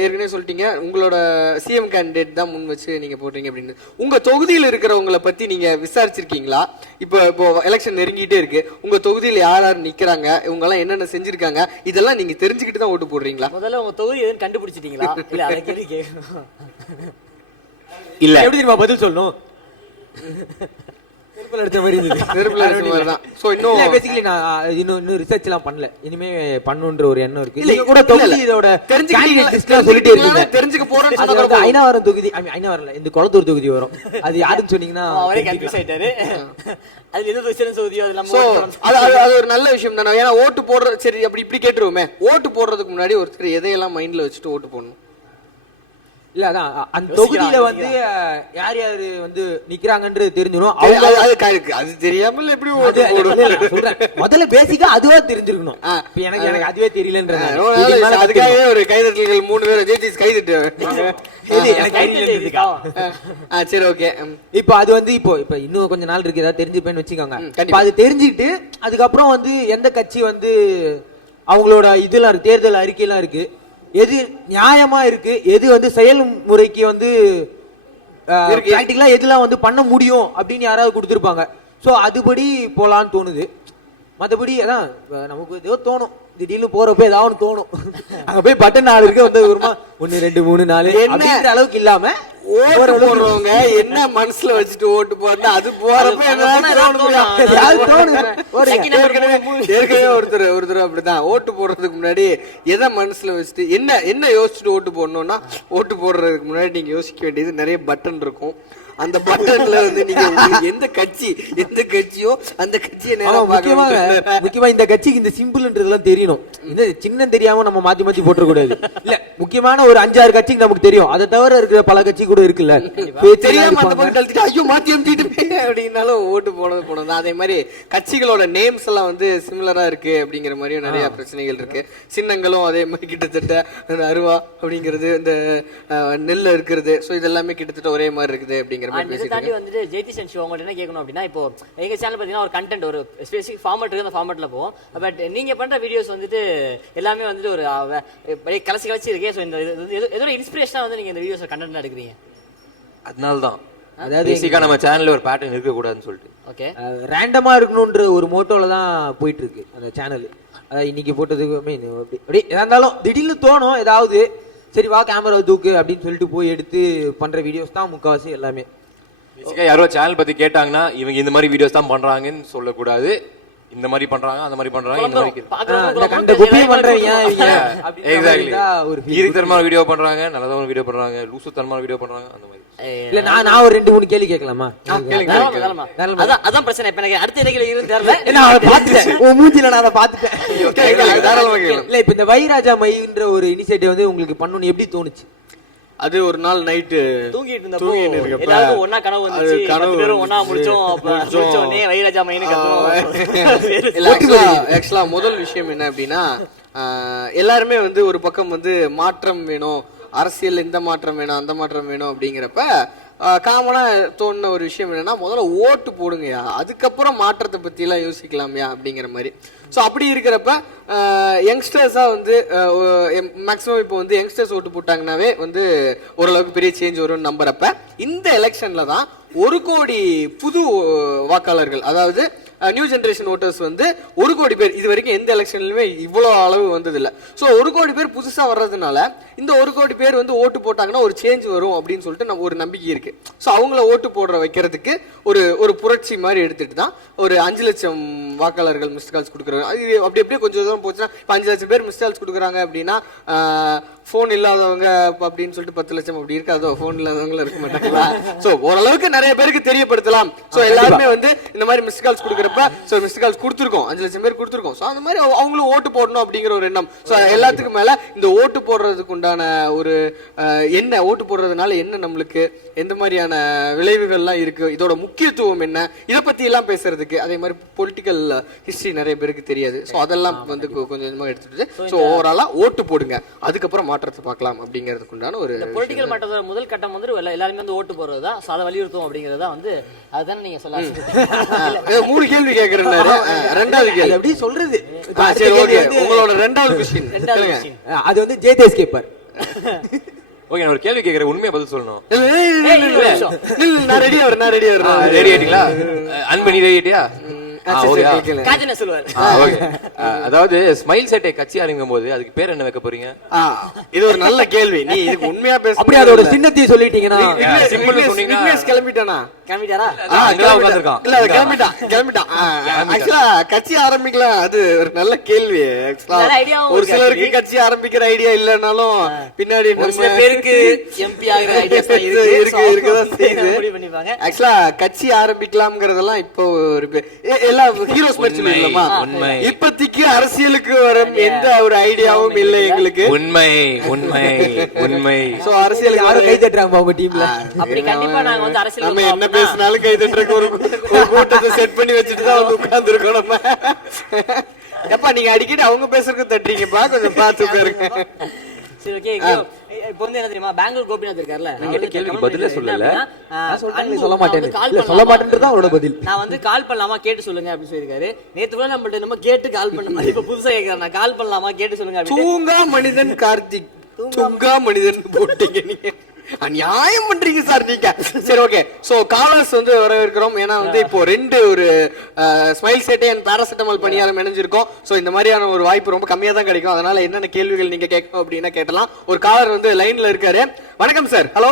ஏற்கனவே சொல்லிட்டீங்க உங்களோட சிஎம் கேண்டிடேட் தான் முன் வச்சு நீங்க போடுறீங்க அப்படின்னு. உங்க தொகுதியில் இருக்கிறவங்களை பத்தி நீங்க விசாரிச்சிருக்கீங்களா? இப்போ எலெக்ஷன் நெருங்கிட்டே இருக்கு. உங்க தொகுதியில் யார் யார் நிக்கிறாங்க, இவங்க எல்லாம் என்னென்ன செஞ்சிருக்காங்க, இதெல்லாம் நீங்க தெரிஞ்சுக்கிட்டு தான் ஓட்டு போடுறீங்களா? முதல்ல உங்க தொகுதி எதுன்னு கண்டுபிடிச்சிட்டீங்களா? இல்ல அதை கேள்வி கேட்கணும். இல்ல எப்படி தெரியுமா பதில் சொல்லணும்? இன்னும் ரிசர்ச் எல்லாம் பண்ணல. இனிமே பண்ணுன்ற ஒரு எண்ணம் இருக்கு. இல்ல கூட தொகுதி இதோட சொல்லிட்டே இருக்கீங்க. தெரிஞ்சுக்க போறேன்னு ஐநாவரம் தொகுதி, ஐநாவரம்ல இந்த குளத்தூர் தொகுதி வரும். அது யாருன்னு சொன்னீங்கன்னா அவரே கன்ஃபியூஸ் ஆயிட்டாரு. அது எது வெஸ்டர்ன் தொகுதியோ அது ஒரு நல்ல விஷயம் தானே. ஏன்னா ஓட்டு போடுற சரி அப்படி இப்படி கேட்டுருவோமே, ஓட்டு போடுறதுக்கு முன்னாடி ஒருத்தர் எதையெல்லாம் மைண்ட்ல வச்சுட்டு ஓட்டு போடணும்? இல்ல அதான் அந்த தொகுதியில வந்து யார் யாரு வந்து நிக்கிறாங்கன்றது தெரிஞ்சிடும். அது தெரியாமல் எப்படி முதல்ல பேசிக்கா அதுவா தெரிஞ்சிருக்கணும். எனக்கு அதுவே தெரியலன்றது. அதுக்காகவே ஒரு கைதட்டல்கள் 3 பேர் ஜெயிச்சு கைதட்டு. சரி ஓகே. இப்போ அது வந்து இப்போ இன்னும் கொஞ்ச நாள் இருக்கு, ஏதாவது தெரிஞ்சுப்பேன்னு வச்சுக்கோங்க. அது தெரிஞ்சுக்கிட்டு அதுக்கப்புறம் வந்து எந்த கட்சி வந்து அவங்களோட இதெல்லாம் இருக்கு, தேர்தல் அறிக்கையெல்லாம் இருக்கு, எது நியாயமா இருக்கு, எது வந்து செயல்முறைக்கு வந்து பிராக்டிகலா எதுலாம் வந்து பண்ண முடியும் அப்படின்னு யாராவது கொடுத்துருப்பாங்க. ஸோ அதுபடி போலான்னு தோணுது. மற்றபடி அதான் நமக்கு ஏதோ தோணும், திடீர்னு போறப்ப ஏதாவது தோணும். அங்க போய் பட்டன் 4 இருக்கு வந்து வருமா 1 2 3 4 அப்படின்ற அளவுக்கு இல்லாம ஓட்டு போடுறவங்க என்ன மனசுல வச்சுட்டு ஓட்டு போறா அது போறப்ப ஏற்கனவே ஒருத்தர் அப்படிதான் ஓட்டு போடுறதுக்கு முன்னாடி எதை மனசுல வச்சுட்டு என்ன யோசிச்சுட்டு ஓட்டு போடணும்னா, ஓட்டு போடுறதுக்கு முன்னாடி நீங்க யோசிக்க வேண்டியது நிறைய பட்டன் இருக்கும். அந்த பட்டன்ல வந்து நீங்க எந்த கட்சியோ அந்த கட்சியை முக்கியமா இந்த கட்சிக்கு இந்த சிம்பிள்ன்றதெல்லாம் தெரியணும். இந்த சின்ன தெரியாம நம்ம மாத்தி மாத்தி போட்டுற கூடாது. இல்ல முக்கியமான ஒரு 5-6 கட்சிக்கு நமக்கு தெரியும். அதை தவிர இருக்கிற பல கட்சி கூட இருக்குல்ல, தெரியாம அந்த பக்கம் தள்ளிட்டு ஐயோ மாத்தி அமுத்திட்டு அப்படின்னாலும் ஓட்டு போனது. அதே மாதிரி கட்சிகளோட நேம்ஸ் எல்லாம் வந்து சிமிலரா இருக்கு அப்படிங்கிற மாதிரியும் நிறைய பிரச்சனைகள் இருக்கு. சின்னங்களும் அதே மாதிரி கிட்டத்தட்ட அந்த அருவா அப்படிங்கிறது, இந்த நெல்ல இருக்கிறது, ஸோ இதெல்லாமே கிட்டத்தட்ட ஒரே மாதிரி இருக்குது அப்படிங்கிற தாண்டி வந்துட்டு ஜெய்தீஷ் அண்ட் சிவா உங்கள்ட்ட என்ன கேட்கணும் அப்படின்னா, இப்போ எங்க சேனல் பார்த்தீங்கன்னா ஒரு கண்டென்ட் ஒரு ஸ்பெசிஃபிக் ஃபார்மேட் இருக்கு, அந்த ஃபார்மேட்ல போகும். பட் நீங்க பண்ற வீடியோஸ் வந்துட்டு எல்லாமே வந்துட்டு ஒரு கலசி இருக்கு. ஸோ இந்த ஏதோ இன்ஸ்பிரேஷனா வந்து நீங்க இந்த வீடியோஸ் கண்டென்ட் எடுக்கிறீங்க. அதனால்தான் அதாவது பேசிக்கா நம்ம சேனல்ல ஒரு பேட்டர்ன் இருக்க கூடாதுன்னு சொல்லிட்டு ஓகே ரேண்டமா இருக்கணும்ன்ற ஒரு மோட்டோல தான் போயிட்டு இருக்கு அந்த சேனல். அதாவது இன்னைக்கு போட்டதுக்கு அப்படி எதா இருந்தாலும் திடீர்னு தோணும் ஏதாவது, சரி வா கேமரா தூக்கு அப்படின்னு சொல்லிட்டு போய் எடுத்து பண்ற வீடியோஸ் தான் முக்காவாசி எல்லாமே. யாரோ சேனல் பத்தி கேட்டாங்கன்னா இவங்க இந்த மாதிரி வீடியோஸ் தான் பண்றாங்கன்னு சொல்லக்கூடாது. இந்த மாதிரி பண்றாங்க அந்த மாதிரி பண்றாங்க இந்த மாதிரி இந்த கண்ட குப்பையை பண்றவங்க எக்ஸாக்ட்லி ஈரித்தனமான வீடியோ பண்றாங்க நல்லதான வீடியோ பண்றாங்க லூசுத்தனமான வீடியோ பண்றாங்க அந்த மாதிரி இல்ல நான் ஒரு 2-3 கேள்வி கேட்கலாமா? அதான் பிரச்சனை. இப்ப எனக்கு அடுத்த இடையில இருந்து தெரியல. நான் அதை பாத்துட்டேன், உன் மூஞ்சில நான் அதை பாத்துட்டேன். இல்ல இப்ப இந்த வைராஜா மைன்ற ஒரு இனிஷியேட்டிவ் வந்து உங்களுக்கு பண்ணணும்னு எப்படி தோணுச்சு? அது ஒரு நாள் நைட்டு தூங்கிட்டு இருந்தப்போ எல்லாரும் ஒண்ணா கனவு வந்துச்சு. கனவு பேரும் ஒண்ணா முடிச்சோம். வைராஜா மைனு ஆக்சுவலா முதல் விஷயம் என்ன அப்படின்னா, எல்லாருமே வந்து ஒரு பக்கம் வந்து மாற்றம் வேணும், அரசியல் இந்த மாற்றம் வேணும் அந்த மாற்றம் வேணும் அப்படிங்கிறப்ப காமனா தோணுன ஒரு விஷயம் என்னன்னா, முதல்ல ஓட்டு போடுங்கயா, அதுக்கப்புறம் மாற்றத்தை பத்தி எல்லாம் யோசிக்கலாம்யா அப்படிங்கிற மாதிரி. ஸோ அப்படி இருக்கிறப்ப யங்ஸ்டர்ஸா வந்து மேக்ஸிமம் இப்போ வந்து யங்ஸ்டர்ஸ் ஓட்டு போட்டாங்கன்னாவே வந்து ஓரளவுக்கு பெரிய சேஞ்ச் வரும்னு நம்புறப்ப இந்த எலெக்ஷன்ல தான் 1 கோடி புது வாக்காளர்கள், அதாவது நியூ ஜெனரேஷன் ஓட்டர்ஸ் வந்து 1 கோடி பேர், இது வரைக்கும் எந்த எலெக்ஷன்லயுமே இவ்வளோ அளவு வந்ததில்லை. ஸோ 1 கோடி பேர் புதுசாக வர்றதுனால இந்த 1 கோடி பேர் வந்து ஓட்டு போட்டாங்கன்னா ஒரு சேஞ்ச் வரும் அப்படின்னு சொல்லிட்டு நம்ம ஒரு நம்பிக்கை இருக்கு. ஸோ அவங்கள ஓட்டு போடுற வைக்கிறதுக்கு ஒரு புரட்சி மாதிரி எடுத்துட்டு தான் ஒரு 5 லட்சம் வாக்காளர்கள் மிஸ்ட் கால்ஸ் கொடுக்குறாங்க. அது அப்படி அப்படியே கொஞ்சம் தூரம் போச்சுன்னா இப்போ 5 லட்சம் பேர் மிஸ்ட் கால்ஸ் கொடுக்குறாங்க அப்படின்னா, ஃபோன் இல்லாதவங்க அப்படின்னு சொல்லிட்டு 10 லட்சம் அப்படி இருக்காதோ, ஃபோன் இல்லாதவங்களும் இருக்க மாட்டாங்களா? ஸோ ஓரளவுக்கு நிறைய பேருக்கு தெரியப்படுத்தலாம். ஸோ எல்லாருமே வந்து இந்த மாதிரி மிஸ்ட் கால்ஸ் கொடுக்குறப்ப மிஸ்ட் கால்ஸ் கொடுத்துருக்கோம், 5 லட்சம் பேர் கொடுத்துருக்கோம். ஸோ அந்த மாதிரி அவங்களும் ஓட்டு போடணும் அப்படிங்கிற ஒரு எண்ணம். ஸோ எல்லாத்துக்கும் மேல இந்த ஓட்டு போடுறதுக்கு உண்டான ஒரு என்ன, ஓட்டு போடுறதுனால என்ன நம்மளுக்கு எந்த மாதிரியான விளைவுகள்லாம் இருக்கு, இதோட முக்கியத்துவம் என்ன, இதை பத்தி எல்லாம் பேசுறதுக்கு. அதே மாதிரி பொலிட்டிக்கல் ஹிஸ்டரி நிறைய பேருக்கு தெரியாது. ஸோ அதெல்லாம் வந்து கொஞ்சம் கொஞ்சமாக எடுத்துட்டு ஸோ ஓவராலா ஓட்டு போடுங்க, அதுக்கப்புறம் மாற்றத்தை பார்க்கலாம் அப்படிங்கிறதுக்கு உண்டான ஒரு பொலிட்டிக்கல் மாற்றத்தோட முதல் கட்டம் வந்து எல்லாருமே வந்து ஓட்டு போடுறது தான். அதை வலியுறுத்தும் அப்படிங்கறதா வந்து அதுதானே நீங்க சொல்ல. 3 கேள்வி கேட்கறேன். 2வது கேள்வி எப்படி சொல்றது? சரி ஓகே, உங்களோட 2வது क्वेश्चन அது வந்து ஜேதேஸ் கேப்பர். ஓகே, நான் ஒரு கேள்வி கேக்குறேன், உண்மையா பதில் சொல்லணும். நான் ரெடியா வரேன். ரெடி ஆயிட்டீங்களா? அன்பு நீ ரெடி ஆயிட்டியா? அதாவது ஸ்மைல் செட்டை கட்சி ஆரம்பிக்கும் போது அதுக்கு பேர் என்ன வைக்க போறீங்க? இது ஒரு நல்ல கேள்வி. நீ இதுக்கு உண்மையா பேச அப்படி அதோட சின்னத்தை சொல்லிட்டீங்கன்னா கிளம்பிட்டானா? கிளம்பிட்டாரா? இல்ல கிளம்பிட்டான். ஆக்சுவலா கட்சி ஆரம்பிக்கலாம், அது ஒரு நல்ல கேள்வி. ஒரு சிலருக்கு கட்சி ஆரம்பிக்கிற ஐடியா இல்லனாலும் பின்னாடி சில பேருக்கு எம்பி ஆகிற ஐடியாஸ் இருக்குதான் செய்யுது. ஆக்சுவலா கட்சி ஆரம்பிக்கலாம்ங்கறதெல்லாம் இப்போ ஒரு எல்லா ஹீரோஸ் மாதிரி சொல்லிடலாமா? இப்போதைக்கு அரசியலுக்கு வரும் எந்த ஒரு ஐடியாவும் இல்லை எங்களுக்கு. உண்மை. சோ அரசியலுக்கு யாரும் கை தட்டுறாங்க உங்க டீம்ல? அப்படி கண்டிப்பா நாங்க வந்து அரசியல் நம்ம என்ன பேசினாலும் கை தட்டுறதுக்கு ஒரு கூட்டத்தை செட் பண்ணி வச்சுட்டு தான் வந்து உட்கார்ந்து இருக்கோம் நம்ம. எப்பா நீங்க அடிக்கடி அவங்க பேசுறதுக்கு தட்டுறீங்கப்பா, கொஞ்சம் பார்த்து உட்காருங்க. சரி ஓகே. இப்போ வந்து என்ன தெரியுமா, பெங்களூர் கோபிநாத் இருக்கார்ல, கேள்விக்கு பதிலே சொல்லல. சொல்ல மாட்டேன்றதா அவரோட பதில். நான் வந்து கால் பண்ணலாமா கேட்டு சொல்லுங்க அப்படின்னு சொல்லிருக்காரு. நேத்து கூட நம்மள்ட்ட நம்ம கேட்டு கால் பண்ண மாதிரி இப்ப புதுசா கேக்குறேன், நான் கால் பண்ணலாமா கேட்டு சொல்லுங்க. தூங்கா மனிதன் கார்த்திக், தூங்கா மனிதன் போட்டீங்க நீங்க, அநியாயம் பண்றீங்க சார் நீங்க. சரி ஓகே, சோ காலர்ஸ் வந்து வரவேற்கிறோம். ஏன்னா வந்து இப்போ 2 ஒரு ஸ்மைல் சேட்டை அண்ட் பாராசிட்டமால் பணியாளர் இணைஞ்சிருக்கோம். சோ இந்த மாதிரியான ஒரு வாய்ப்பு ரொம்ப கம்மியா தான் கிடைக்கும். அதனால என்னென்ன கேள்விகள் நீங்க கேட்கணும் அப்படின்னா கேட்டலாம். ஒரு காலர் வந்து லைன்ல இருக்காரு. வணக்கம் சார். ஹலோ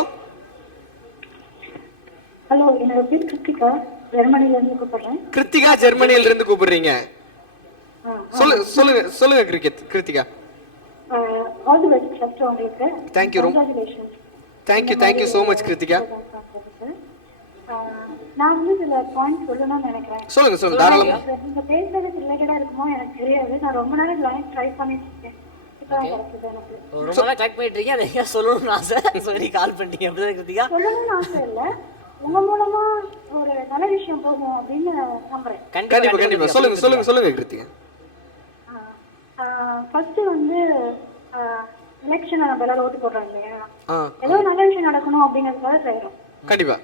ஹலோ, என்னோட பேர் கிருத்திகா, ஜெர்மனில இருந்து கூப்பிடுறேன். கிருத்திகா ஜெர்மனில இருந்து கூப்பிடுறீங்க? சொல்லுங்க Kiruthika. All the best first உங்களுக்கு. Thank you. Congratulations. Thank you so much Kiruthika. நான் வந்து சில பாயிண்ட் சொல்லணும்னு நினைக்கிறேன். சொல்லுங்க தாராளமா. நீங்க பேசுறது ரிலேட்டடா இருக்குமோ எனக்கு தெரியாது. நான் ரொம்ப நேரம் லைன் ட்ரை பண்ணிட்டு இருக்கேன். இப்போ கிடைச்சது எனக்கு. ரொம்ப நேரம் ட்ரை பண்ணிட்டு இருக்கீங்க, அதை சொல்லணும்னு ஆசை. சரி கால் பண்ணிட்டீங்க அப்படிதான் கிருத்திகா. சொல்லணும்னு ஆசை இல்ல, உங்க மூலமா ஒரு நல்ல விஷயம் போகும் அப்படின்னு நம்புறேன். கண்டிப்பா சொல்லுங்க கிருத்திகா. ஃபர்ஸ்ட் வந்து எலெக்ஷன்ல நம்ம எல்லாரும் ஓட்டு போடுறோம் இல்லையா, ஏதோ நல்ல விஷயம் நடக்கணும் அப்படிங்கறதுக்காக செய்யறோம். கண்டிப்பா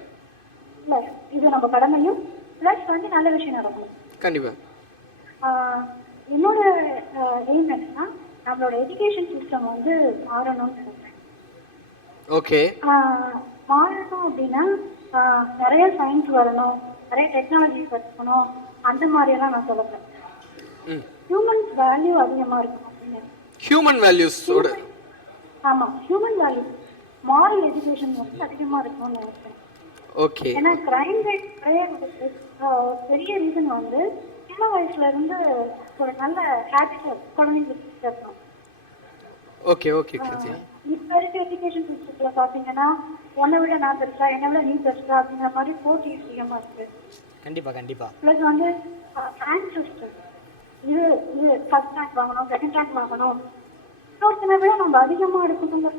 இல்ல, இது நம்ம கடமையும் பிளஸ் வந்து நல்ல விஷயம் நடக்கணும். கண்டிப்பா. என்னோட எய்ம் என்னன்னா, நம்மளோட எஜுகேஷன் சிஸ்டம் வந்து மாறணும்னு சொல்றேன். ஓகே. மாறணும் அப்படின்னா நிறைய சயின்ஸ் வரணும், நிறைய டெக்னாலஜி கற்றுக்கணும், அந்த மாதிரி எல்லாம் நான் சொல்லுறேன். ஹியூமன்ஸ் வேல்யூ அதிகமா இருக்கும் அப்படின்னு. Human values? ஆமா, ஹியூமன் வேல்யூஸ், மாரல் எஜுகேஷன் வந்து அதிகமா இருக்கும்னு நினைக்கிறேன். ஓகே. ஏன்னா கிரைம் ரேட் பெரிய ரீசன் வந்து சின்ன வயசுல இருந்து ஒரு நல்ல ஹேபிட் குழந்தைங்களுக்கு இருக்கணும். Okay okay Kiruthika. இப்ப இருக்க எஜுகேஷன் சிஸ்டத்துல பாத்தீங்கன்னா உன்னை விட நான் பெருசா என்னை விட நீ பெருசா அப்படிங்கிற மாதிரி போட்டி அதிகமா இருக்கு. கண்டிப்பா கண்டிப்பா. பிளஸ் வந்து ரேங்க் சிஸ்டம், இது இது ஃபர்ஸ்ட் ரேங்க் வாங்கணும், செகண்ட் ரேங்க் வாங்கணும், இன்னொருத்தனை விட நம்ம அதிகமா எடுக்கணுங்க.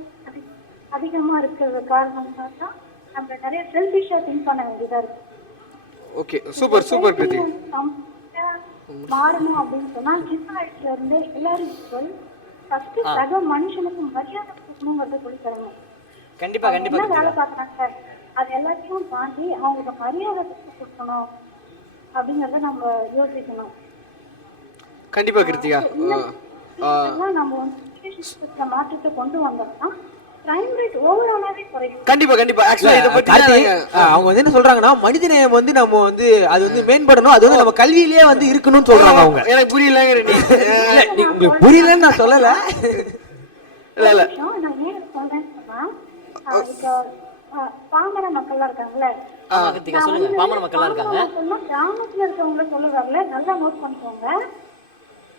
அதிகமா இருக்கிறது காரணம் தான் நம்ம நிறைய செல்ஃபிஷா திங்க் பண்ண வேண்டியதா இருக்கு. Okay super super Kiruthika. மாறணும் அப்படின்னு சொன்னா சின்ன வயசுல இருந்தே எல்லாரும் ஃபர்ஸ்ட் சக மனுஷனுக்கு மரியாதை கொடுக்கணுங்கிறத சொல்லி தரணும். கண்டிப்பா கண்டிப்பா. என்ன வேலை பார்க்கறாங்க அது எல்லாத்தையும் தாண்டி அவங்களுக்கு மரியாதை கொடுக்கணும் அப்படிங்கறத நம்ம யோசிக்கணும். கண்டிப்பா கிருத்திகா. நம்ம வந்து மாற்றத்தை கொண்டு வந்தோம்னா கிரைம் ரேட் ஓவராலாவே குறையும். கண்டிப்பா கண்டிப்பா. ஆக்சுவலா இத பத்தி அவங்க வந்து என்ன சொல்றாங்கன்னா மனிதநேயம் வந்து நம்ம வந்து அது வந்து மேம்படணும், அது வந்து நம்ம கல்வியிலேயே வந்து இருக்கணும்னு சொல்றாங்க அவங்க. எனக்கு புரியலங்க நீ உங்களுக்கு புரியலன்னு நான் சொல்லல. இல்ல இல்ல நான் ஏன் சொல்றேன்னு சொன்னா இப்போ பாமர மக்கள் இருக்காங்கல்ல, சொல்லுங்க. பாமர மக்கள் இருக்காங்க, கிராமத்துல இருக்கவங்கள சொல்ல வரல, நல்லா நோட் பண்ணிக்கோங்க.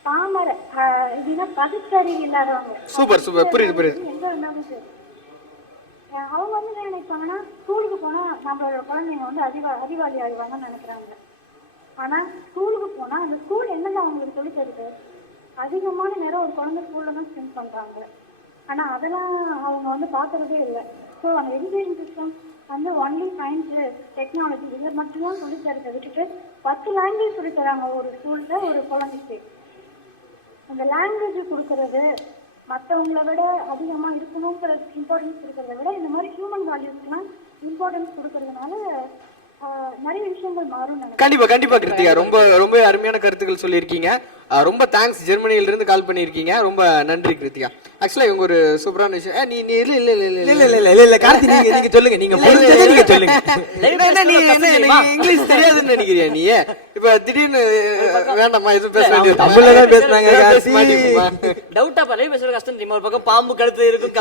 பாமர இதுனா பகுத்தறிவு இல்லாதவங்க. சூப்பர் சூப்பர் புரியுது புரியுது. எங்க இருந்தாலும் சரி அவங்க வந்து என்ன நினைப்பாங்கன்னா ஸ்கூலுக்கு போனா நம்மளோட குழந்தைங்க வந்து அறிவாளி ஆயிடுவாங்கன்னு நினைக்கிறாங்க. ஆனா ஸ்கூலுக்கு போனா அந்த ஸ்கூல் என்னென்ன அவங்களுக்கு சொல்லி தருது, அதிகமான நேரம் ஒரு குழந்தை ஸ்கூல்ல தான் ஸ்பெண்ட் பண்றாங்க. ஆனா அதெல்லாம் அவங்க வந்து பாக்குறதே இல்லை. ஸோ அந்த எஜுகேஷன் சிஸ்டம் வந்து ஒன்லி சயின்ஸ் டெக்னாலஜி இதை மட்டும்தான் சொல்லி தரதை விட்டுட்டு 10 லாங்குவேஜ் சொல்லி தராங்க ஒரு ஸ்கூல்ல ஒரு குழந்தைக்கு. அந்த லாங்குவேஜ் கொடுக்கறது மற்றவங்களை விட அதிகமாக இருக்கணுங்கிற இம்பார்ட்டன்ஸ் கொடுக்கறத விட இந்த மாதிரி ஹியூமன் வேல்யூஸ்க்குலாம் இம்பார்ட்டன்ஸ் கொடுக்கறதுனால நிறைய விஷயங்கள் மாறும். கண்டிப்பா கண்டிப்பா கிருத்திகா. ரொம்ப ரொம்ப அருமையான கருத்துக்கள் சொல்லியிருக்கீங்க. ரொம்ப தேங்க்ஸ். ஜெர்மனியில இருந்து கால் பண்ணியிருக்கீங்க. ரொம்ப நன்றி கிருத்திகா. ஆக்சுவலா இவங்க ஒரு சூப்பரான விஷயம். நீ இல்ல இல்ல இல்ல இல்ல இல்ல இல்ல இல்ல இல்ல கார்த்தி நீங்க சொல்லுங்க. நீங்க புரிஞ்சதை நீங்க சொல்லுங்க. நீ இங்கிலீஷ் தெரியாதுன்னு நினைக்கிறியா நீ? இப்ப திடீர்னு வேண்டாமா இது பேச வேண்டியது தமிழ்ல தான் பேசுறாங்க. டவுட்டா பரவே பேசுறது கஷ்டம் தெரியுமா? ஒரு பக்கம் பாம்பு கழுத்து இருக்கும்,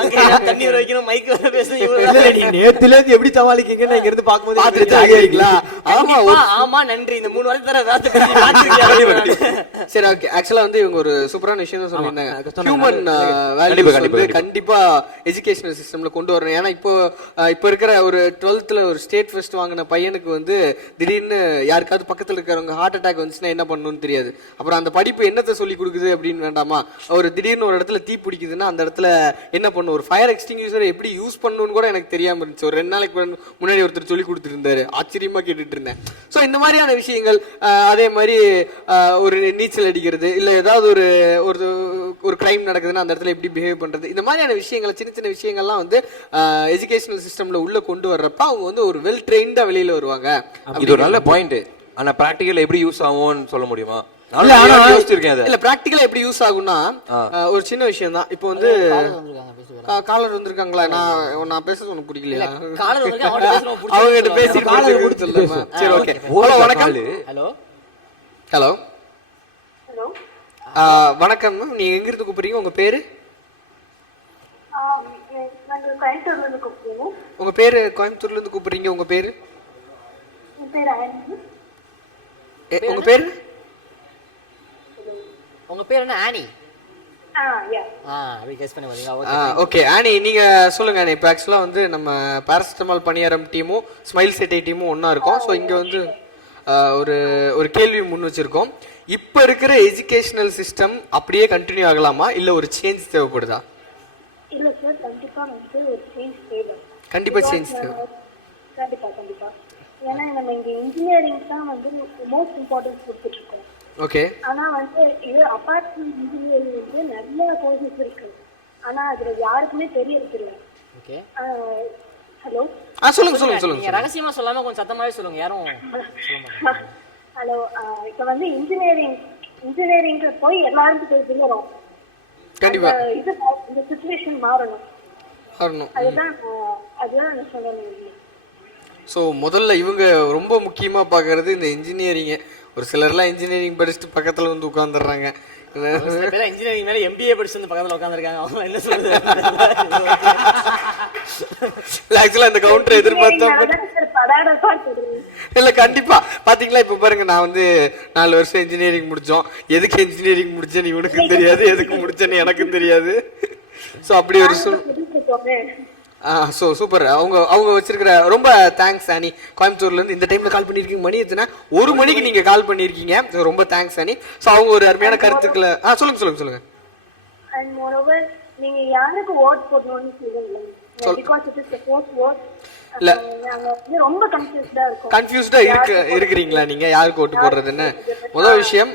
தண்ணி வர வைக்கணும், மைக் வர பேசணும். இல்ல நீ நேத்துல இருந்து எப்படி சமாளிக்கீங்கன்னு இங்க இருந்து பாக்கும்போது பாத்துட்டு ஆமா நன்றி. இந்த 3 வாரத்துல தர ராத்து பாத்துக்கிறியா? சரி ஓகே. ஆக்சுவலா வந்து இவங்க ஒரு சூப்பரான விஷயம் தான் சொல்லியிருந்தாங்க. ஹியூமன் வேல்யூஸ் வந்து கண்டிப்பா எஜுகேஷனல் சிஸ்டம்ல கொண்டு வரணும். ஏன்னா இப்போ இருக்கிற ஒரு 12th ஒரு ஸ்டேட் ஃபர்ஸ்ட் வாங்கின பையனுக்கு வந்து திடீர்னு யாருக்காவது பக்கத்துல இருக்கிறவங்க ஹார்ட் அட்டாக் வந்துச்சுன்னா என்ன பண்ணணும்னு தெரியாது. அப்புறம் அந்த படிப்பு என்னத்தை சொல்லி கொடுக்குது அப்படின்னு வேண்டாமா? ஒரு திடீர்னு ஒரு இடத்துல தீ பிடிக்குதுன்னா அந்த இடத்துல என்ன பண்ணும், ஒரு ஃபயர் எக்ஸ்டிங்யூஷர் எப்படி யூஸ் பண்ணணும்னு கூட எனக்கு தெரியாம இருந்துச்சு. ஒரு 2 நாளைக்கு முன்னாடி ஒருத்தர் சொல்லி கொடுத்துட்டு இருந்தாரு. ஆச்சரியமா கேட்டுட்டு இருந்தேன். ஸோ இந்த மாதிரியான விஷயங்கள், அதே மாதிரி ஒரு நீச்சல் அடிக்கிறது, இல்லை ஏதாவது ஒரு கிரைம் நடக்குதுன்னா அந்த இடத்துல எப்படி பிஹேவ் பண்றது, இந்த மாதிரியான விஷயங்கள் சின்ன சின்ன விஷயங்கள்லாம் வந்து எஜுகேஷனல் சிஸ்டம்ல உள்ள கொண்டு வர்றப்ப அவங்க வந்து ஒரு வெல் ட்ரெயின்டா வெளியில வருவாங்க. இது ஒரு நல்ல பாயிண்ட். ஆனா பிராக்டிகல் எப்படி யூஸ் ஆகும்னு சொல்ல முடியுமா? இல்ல பிராக்டிகலா எப்படி யூஸ் ஆகும்னா ஒரு சின்ன விஷயம் தான். இப்போ வந்து காலர் வந்திருக்காங்களா? நான் பேசுறது உனக்கு பிடிக்கலையா? அவங்க கிட்ட பேசி காலர் கொடுத்துடலாமா? சரி ஓகே. ஹலோ வணக்கம். ஹலோ ஹலோ ஹலோ வணக்கம். நீங்க எங்க இருந்து கூப்பிடுறீங்க? உங்க பேரு? நாங்கள் கோயம்புத்தூர்ல இருந்து கூப்பிடுறோம். உங்க பேரு? கோயம்புத்தூர்ல இருந்து கூப்பிடுறீங்க. உங்க பேரு? என் பேர் ஆனி. உங்க பேரு? உங்க பேர் என்ன? ஆனி. யா கெஸ் பண்ண பாத்தீங்களா? ஓகே ஆனி, நீங்க சொல்லுங்க. ஆனி, இப்போ ஆக்சுவலா வந்து நம்ம பாராசிட்டமால் பணியாரம் டீமும் ஸ்மைல் சிட்டி டீமும் ஒன்னா இருக்கும். ஸோ இங்க வந்து ஒரு கேள்வி முன் வச்சிருக்கோம். இப்போ இருக்கிற எஜுகேஷனல் சிஸ்டம் அப்படியே கண்டினியூ ஆகலாமா, இல்ல ஒரு சேஞ்ச் தேவைப்படுதா? இல்ல சார், கண்டிப்பா வந்து ஒரு சேஞ்ச் தேவை. கண்டிப்பா சேஞ்ச் தேவை. கண்டிப்பா கண்டிப்பா. ஏன்னா நம்ம இங்க இன்ஜினியரிங் தான் வந்து மோஸ்ட் இம்பார்ட்டன்ஸ் கொடுத்துட்டு இருக்கோம். ஓகே. ஆனா வந்து இது அபார்ட் ஃப்ரம் இன்ஜினியரிங் வந்து நிறைய கோர்சஸ் இருக்கு. ஆனா அதுல யாருக்குமே தெரியறது இல்ல. ஓகே. ஹலோ. சொல்லுங்க சொல்லுங்க சொல்லுங்க. ரகசியமா சொல்லாம கொஞ்சம் சத்தமாவே சொல்லுங்க. யாரும் ஹலோ. இப்ப வந்து இன்ஜினியரிங் போய் எல்லாருக்கும் தெரிஞ்சிரும். கண்டிப்பா இது இந்த சிச்சுவேஷன் மாறணும். அதுதான் நான் சொல்றேன். ஸோ முதல்ல இவங்க ரொம்ப முக்கியமா பாக்குறது இந்த இன்ஜினியரிங். ஒரு சிலர்லாம் இன்ஜினியரிங் படிச்சுட்டு பக்கத்துல வந்து உட்காந்துடுறாங்க. இன்ஜினியரிங் மேல MBA படிச்சு வந்து பக்கத்துல உட்காந்துருக்காங்க. அவங்க என்ன சொல்றது? ஆக்சுவலா இந்த கவுண்டர் எதிர்பார்த்தா இல்ல கண்டிப்பா பாத்தீங்களா இப்ப பாருங்க நான் வந்து 4 வருஷம் இன்ஜினியரிங் முடிச்சோம். எதுக்கு இன்ஜினியரிங் முடிச்சேன்னு இவனுக்கும் தெரியாது, எதுக்கு முடிச்சேன்னு எனக்கும் தெரியாது. சோ அப்படி ஒரு சூப்பர். அவங்க வச்சிருக்கிற ரொம்ப தேங்க்ஸ் ஆனி. கோயம்புத்தூர்ல இருந்து இந்த டைம்ல கால் பண்ணிருக்கீங்க. மணி எத்தனை? 1 மணிக்கு நீங்க கால் பண்ணிருக்கீங்க. ரொம்ப தேங்க்ஸ் ஆனி. சோ அவங்க ஒரு அருமையான கருத்துக்களை சொல்லுங்க. And moreover, நீங்க யாருக்கு ஓட் போடணும்னு சொல்லுங்க. Because it is the first vote. இல்ல ரொம்ப கன்ஃபியூஸ்டா இருக்கிறீங்களா நீங்க யாருக்கு ஓட்டு போடுறதுன்னு? முதல் விஷயம்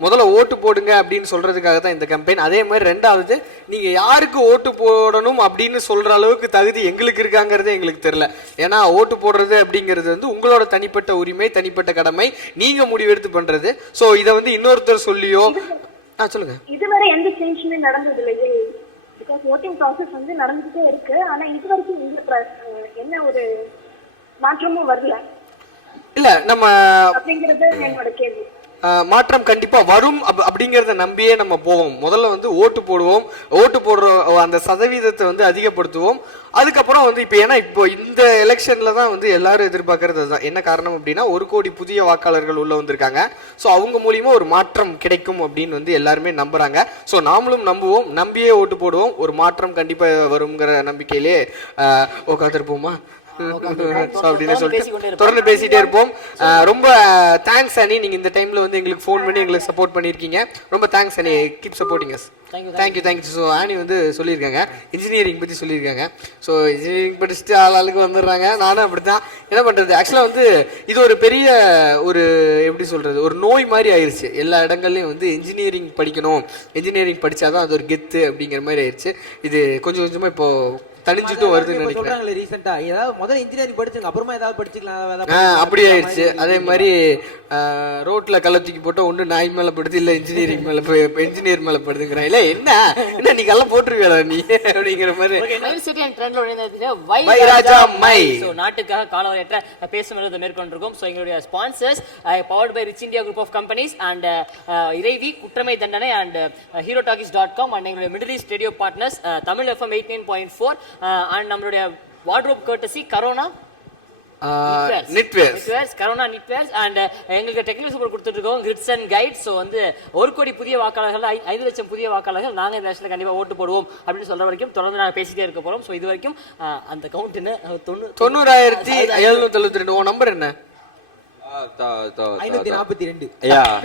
முதல்ல ஓட்டு போடுங்க அப்படின்னு சொல்றதுக்காக தான் இந்த கேம்பெயின். அதே மாதிரி ரெண்டாவது நீங்க யாருக்கு ஓட்டு போடணும் அப்படின்னு சொல்ற அளவுக்கு தகுதி எங்களுக்கு இருக்காங்கிறதே எங்களுக்கு தெரியல. ஏன்னா ஓட்டு போடுறது அப்படிங்கிறது வந்து உங்களோட தனிப்பட்ட உரிமை, தனிப்பட்ட கடமை, நீங்க முடிவெடுத்து பண்றது. சோ இதை வந்து இன்னொருத்தர் சொல்லியோ சொல்லுங்க. இதுவரை எந்த சேஞ்சுமே நடந்தது இல்லையே. பிகாஸ் voting process வந்து நடந்துட்டே இருக்கு. ஆனா இதுவரைக்கும் என்ன ஒரு மாற்றமும் வரல. இல்ல நம்ம அப்படிங்கிறது என்னோட கேள்வி. மாற்றம் கண்டிப்பா வரும் அப்படிங்கறத நம்பியே நம்ம போவோம். முதல்ல வந்து ஓட்டு போடுவோம். ஓட்டு போடுற அந்த சதவீதத்தை வந்து அதிகப்படுத்துவோம். அதுக்கப்புறம் வந்து இப்போ இந்த எலெக்ஷன்ல தான் வந்து எல்லாரும் எதிர்பார்க்கறது தான். என்ன காரணம் அப்படின்னா 1 கோடி புதிய வாக்காளர்கள் உள்ள வந்திருக்காங்க. ஸோ அவங்க மூலியமா ஒரு மாற்றம் கிடைக்கும் அப்படின்னு வந்து எல்லாருமே நம்புறாங்க. ஸோ நாமளும் நம்புவோம், நம்பியே ஓட்டு போடுவோம். ஒரு மாற்றம் கண்டிப்பா வருங்கிற நம்பிக்கையிலே உட்காந்துருப்போமா அப்படின்னு சொல்லிட்டு தொடர்ந்து பேசிட்டே இருப்போம். ரொம்ப தேங்க்ஸ் அனி, நீங்க இந்த டைம்ல வந்து எங்களுக்கு ஃபோன் பண்ணி எங்களுக்கு சப்போர்ட் பண்ணிருக்கீங்க. ரொம்ப thanks Annie. Keep supporting us. Thank you. So Annie வந்து சொல்லியிருக்காங்க இன்ஜினியரிங் பற்றி சொல்லியிருக்காங்க. ஸோ இன்ஜினியரிங் படிச்சுட்டு ஆளுக்கு வந்துடுறாங்க. நானும் அப்படித்தான். என்ன பண்ணுறது, ஆக்சுவலாக வந்து இது ஒரு பெரிய ஒரு எப்படி சொல்கிறது, ஒரு நோய் மாதிரி ஆயிடுச்சு. எல்லா இடங்கள்லையும் வந்து இன்ஜினியரிங் படிக்கணும், இன்ஜினியரிங் படித்தாதான் அது ஒரு கெத்து அப்படிங்கிற மாதிரி ஆயிடுச்சு. இது கொஞ்சம் கொஞ்சமாக இப்போ தனிஞ்சிட்டு வருதுன்னு நினைக்கிறேன். ரீசெண்டா ஏதாவது முதல்ல இன்ஜினியரிங் படிச்சுங்க, அப்புறமா ஏதாவது படிச்சுக்கலாம், அப்படி ஆயிடுச்சு. அதே மாதிரி ரோட்ல கள்ளத்தூக்கி போட்டு ஒண்ணு நாய் மேல படுது, இல்ல இன்ஜினியரிங் மேல இன்ஜினியர் மேல படுதுங்கிறான். இல்ல என்ன நீ கள்ள போட்டுருவியா நீ அப்படிங்கிற மாதிரி. நாட்டுக்காக காலவரையற்ற பேசும் மேற்கொண்டிருக்கோம். ஸோ எங்களுடைய sponsors powered by rich India group of companies and Iraivi, Kuttrame Thandanai and herotalkies.com and எங்களுடைய middle east radio partners Tamil FM 89.4 and நம்மளுடைய wardrobe courtesy Corona knitwears Corona knitwears and எங்களுக்கு டெக்னிக்கல் சப்போர்ட் கொடுத்துட்டு இருக்கோம் கிரிட்ஸ் அண்ட் கைட்ஸ். ஸோ வந்து 1 கோடி புதிய வாக்காளர்கள், 5 லட்சம் புதிய வாக்காளர்கள் நாங்க இந்த நேரத்தில் கண்டிப்பா ஓட்டு போடுவோம் அப்படின்னு சொல்ற வரைக்கும் தொடர்ந்து நாங்கள் பேசிட்டே இருக்க போறோம். ஸோ இது வரைக்கும் அந்த கவுண்ட் என்ன 90,772. உன் நம்பர் என்ன? 542.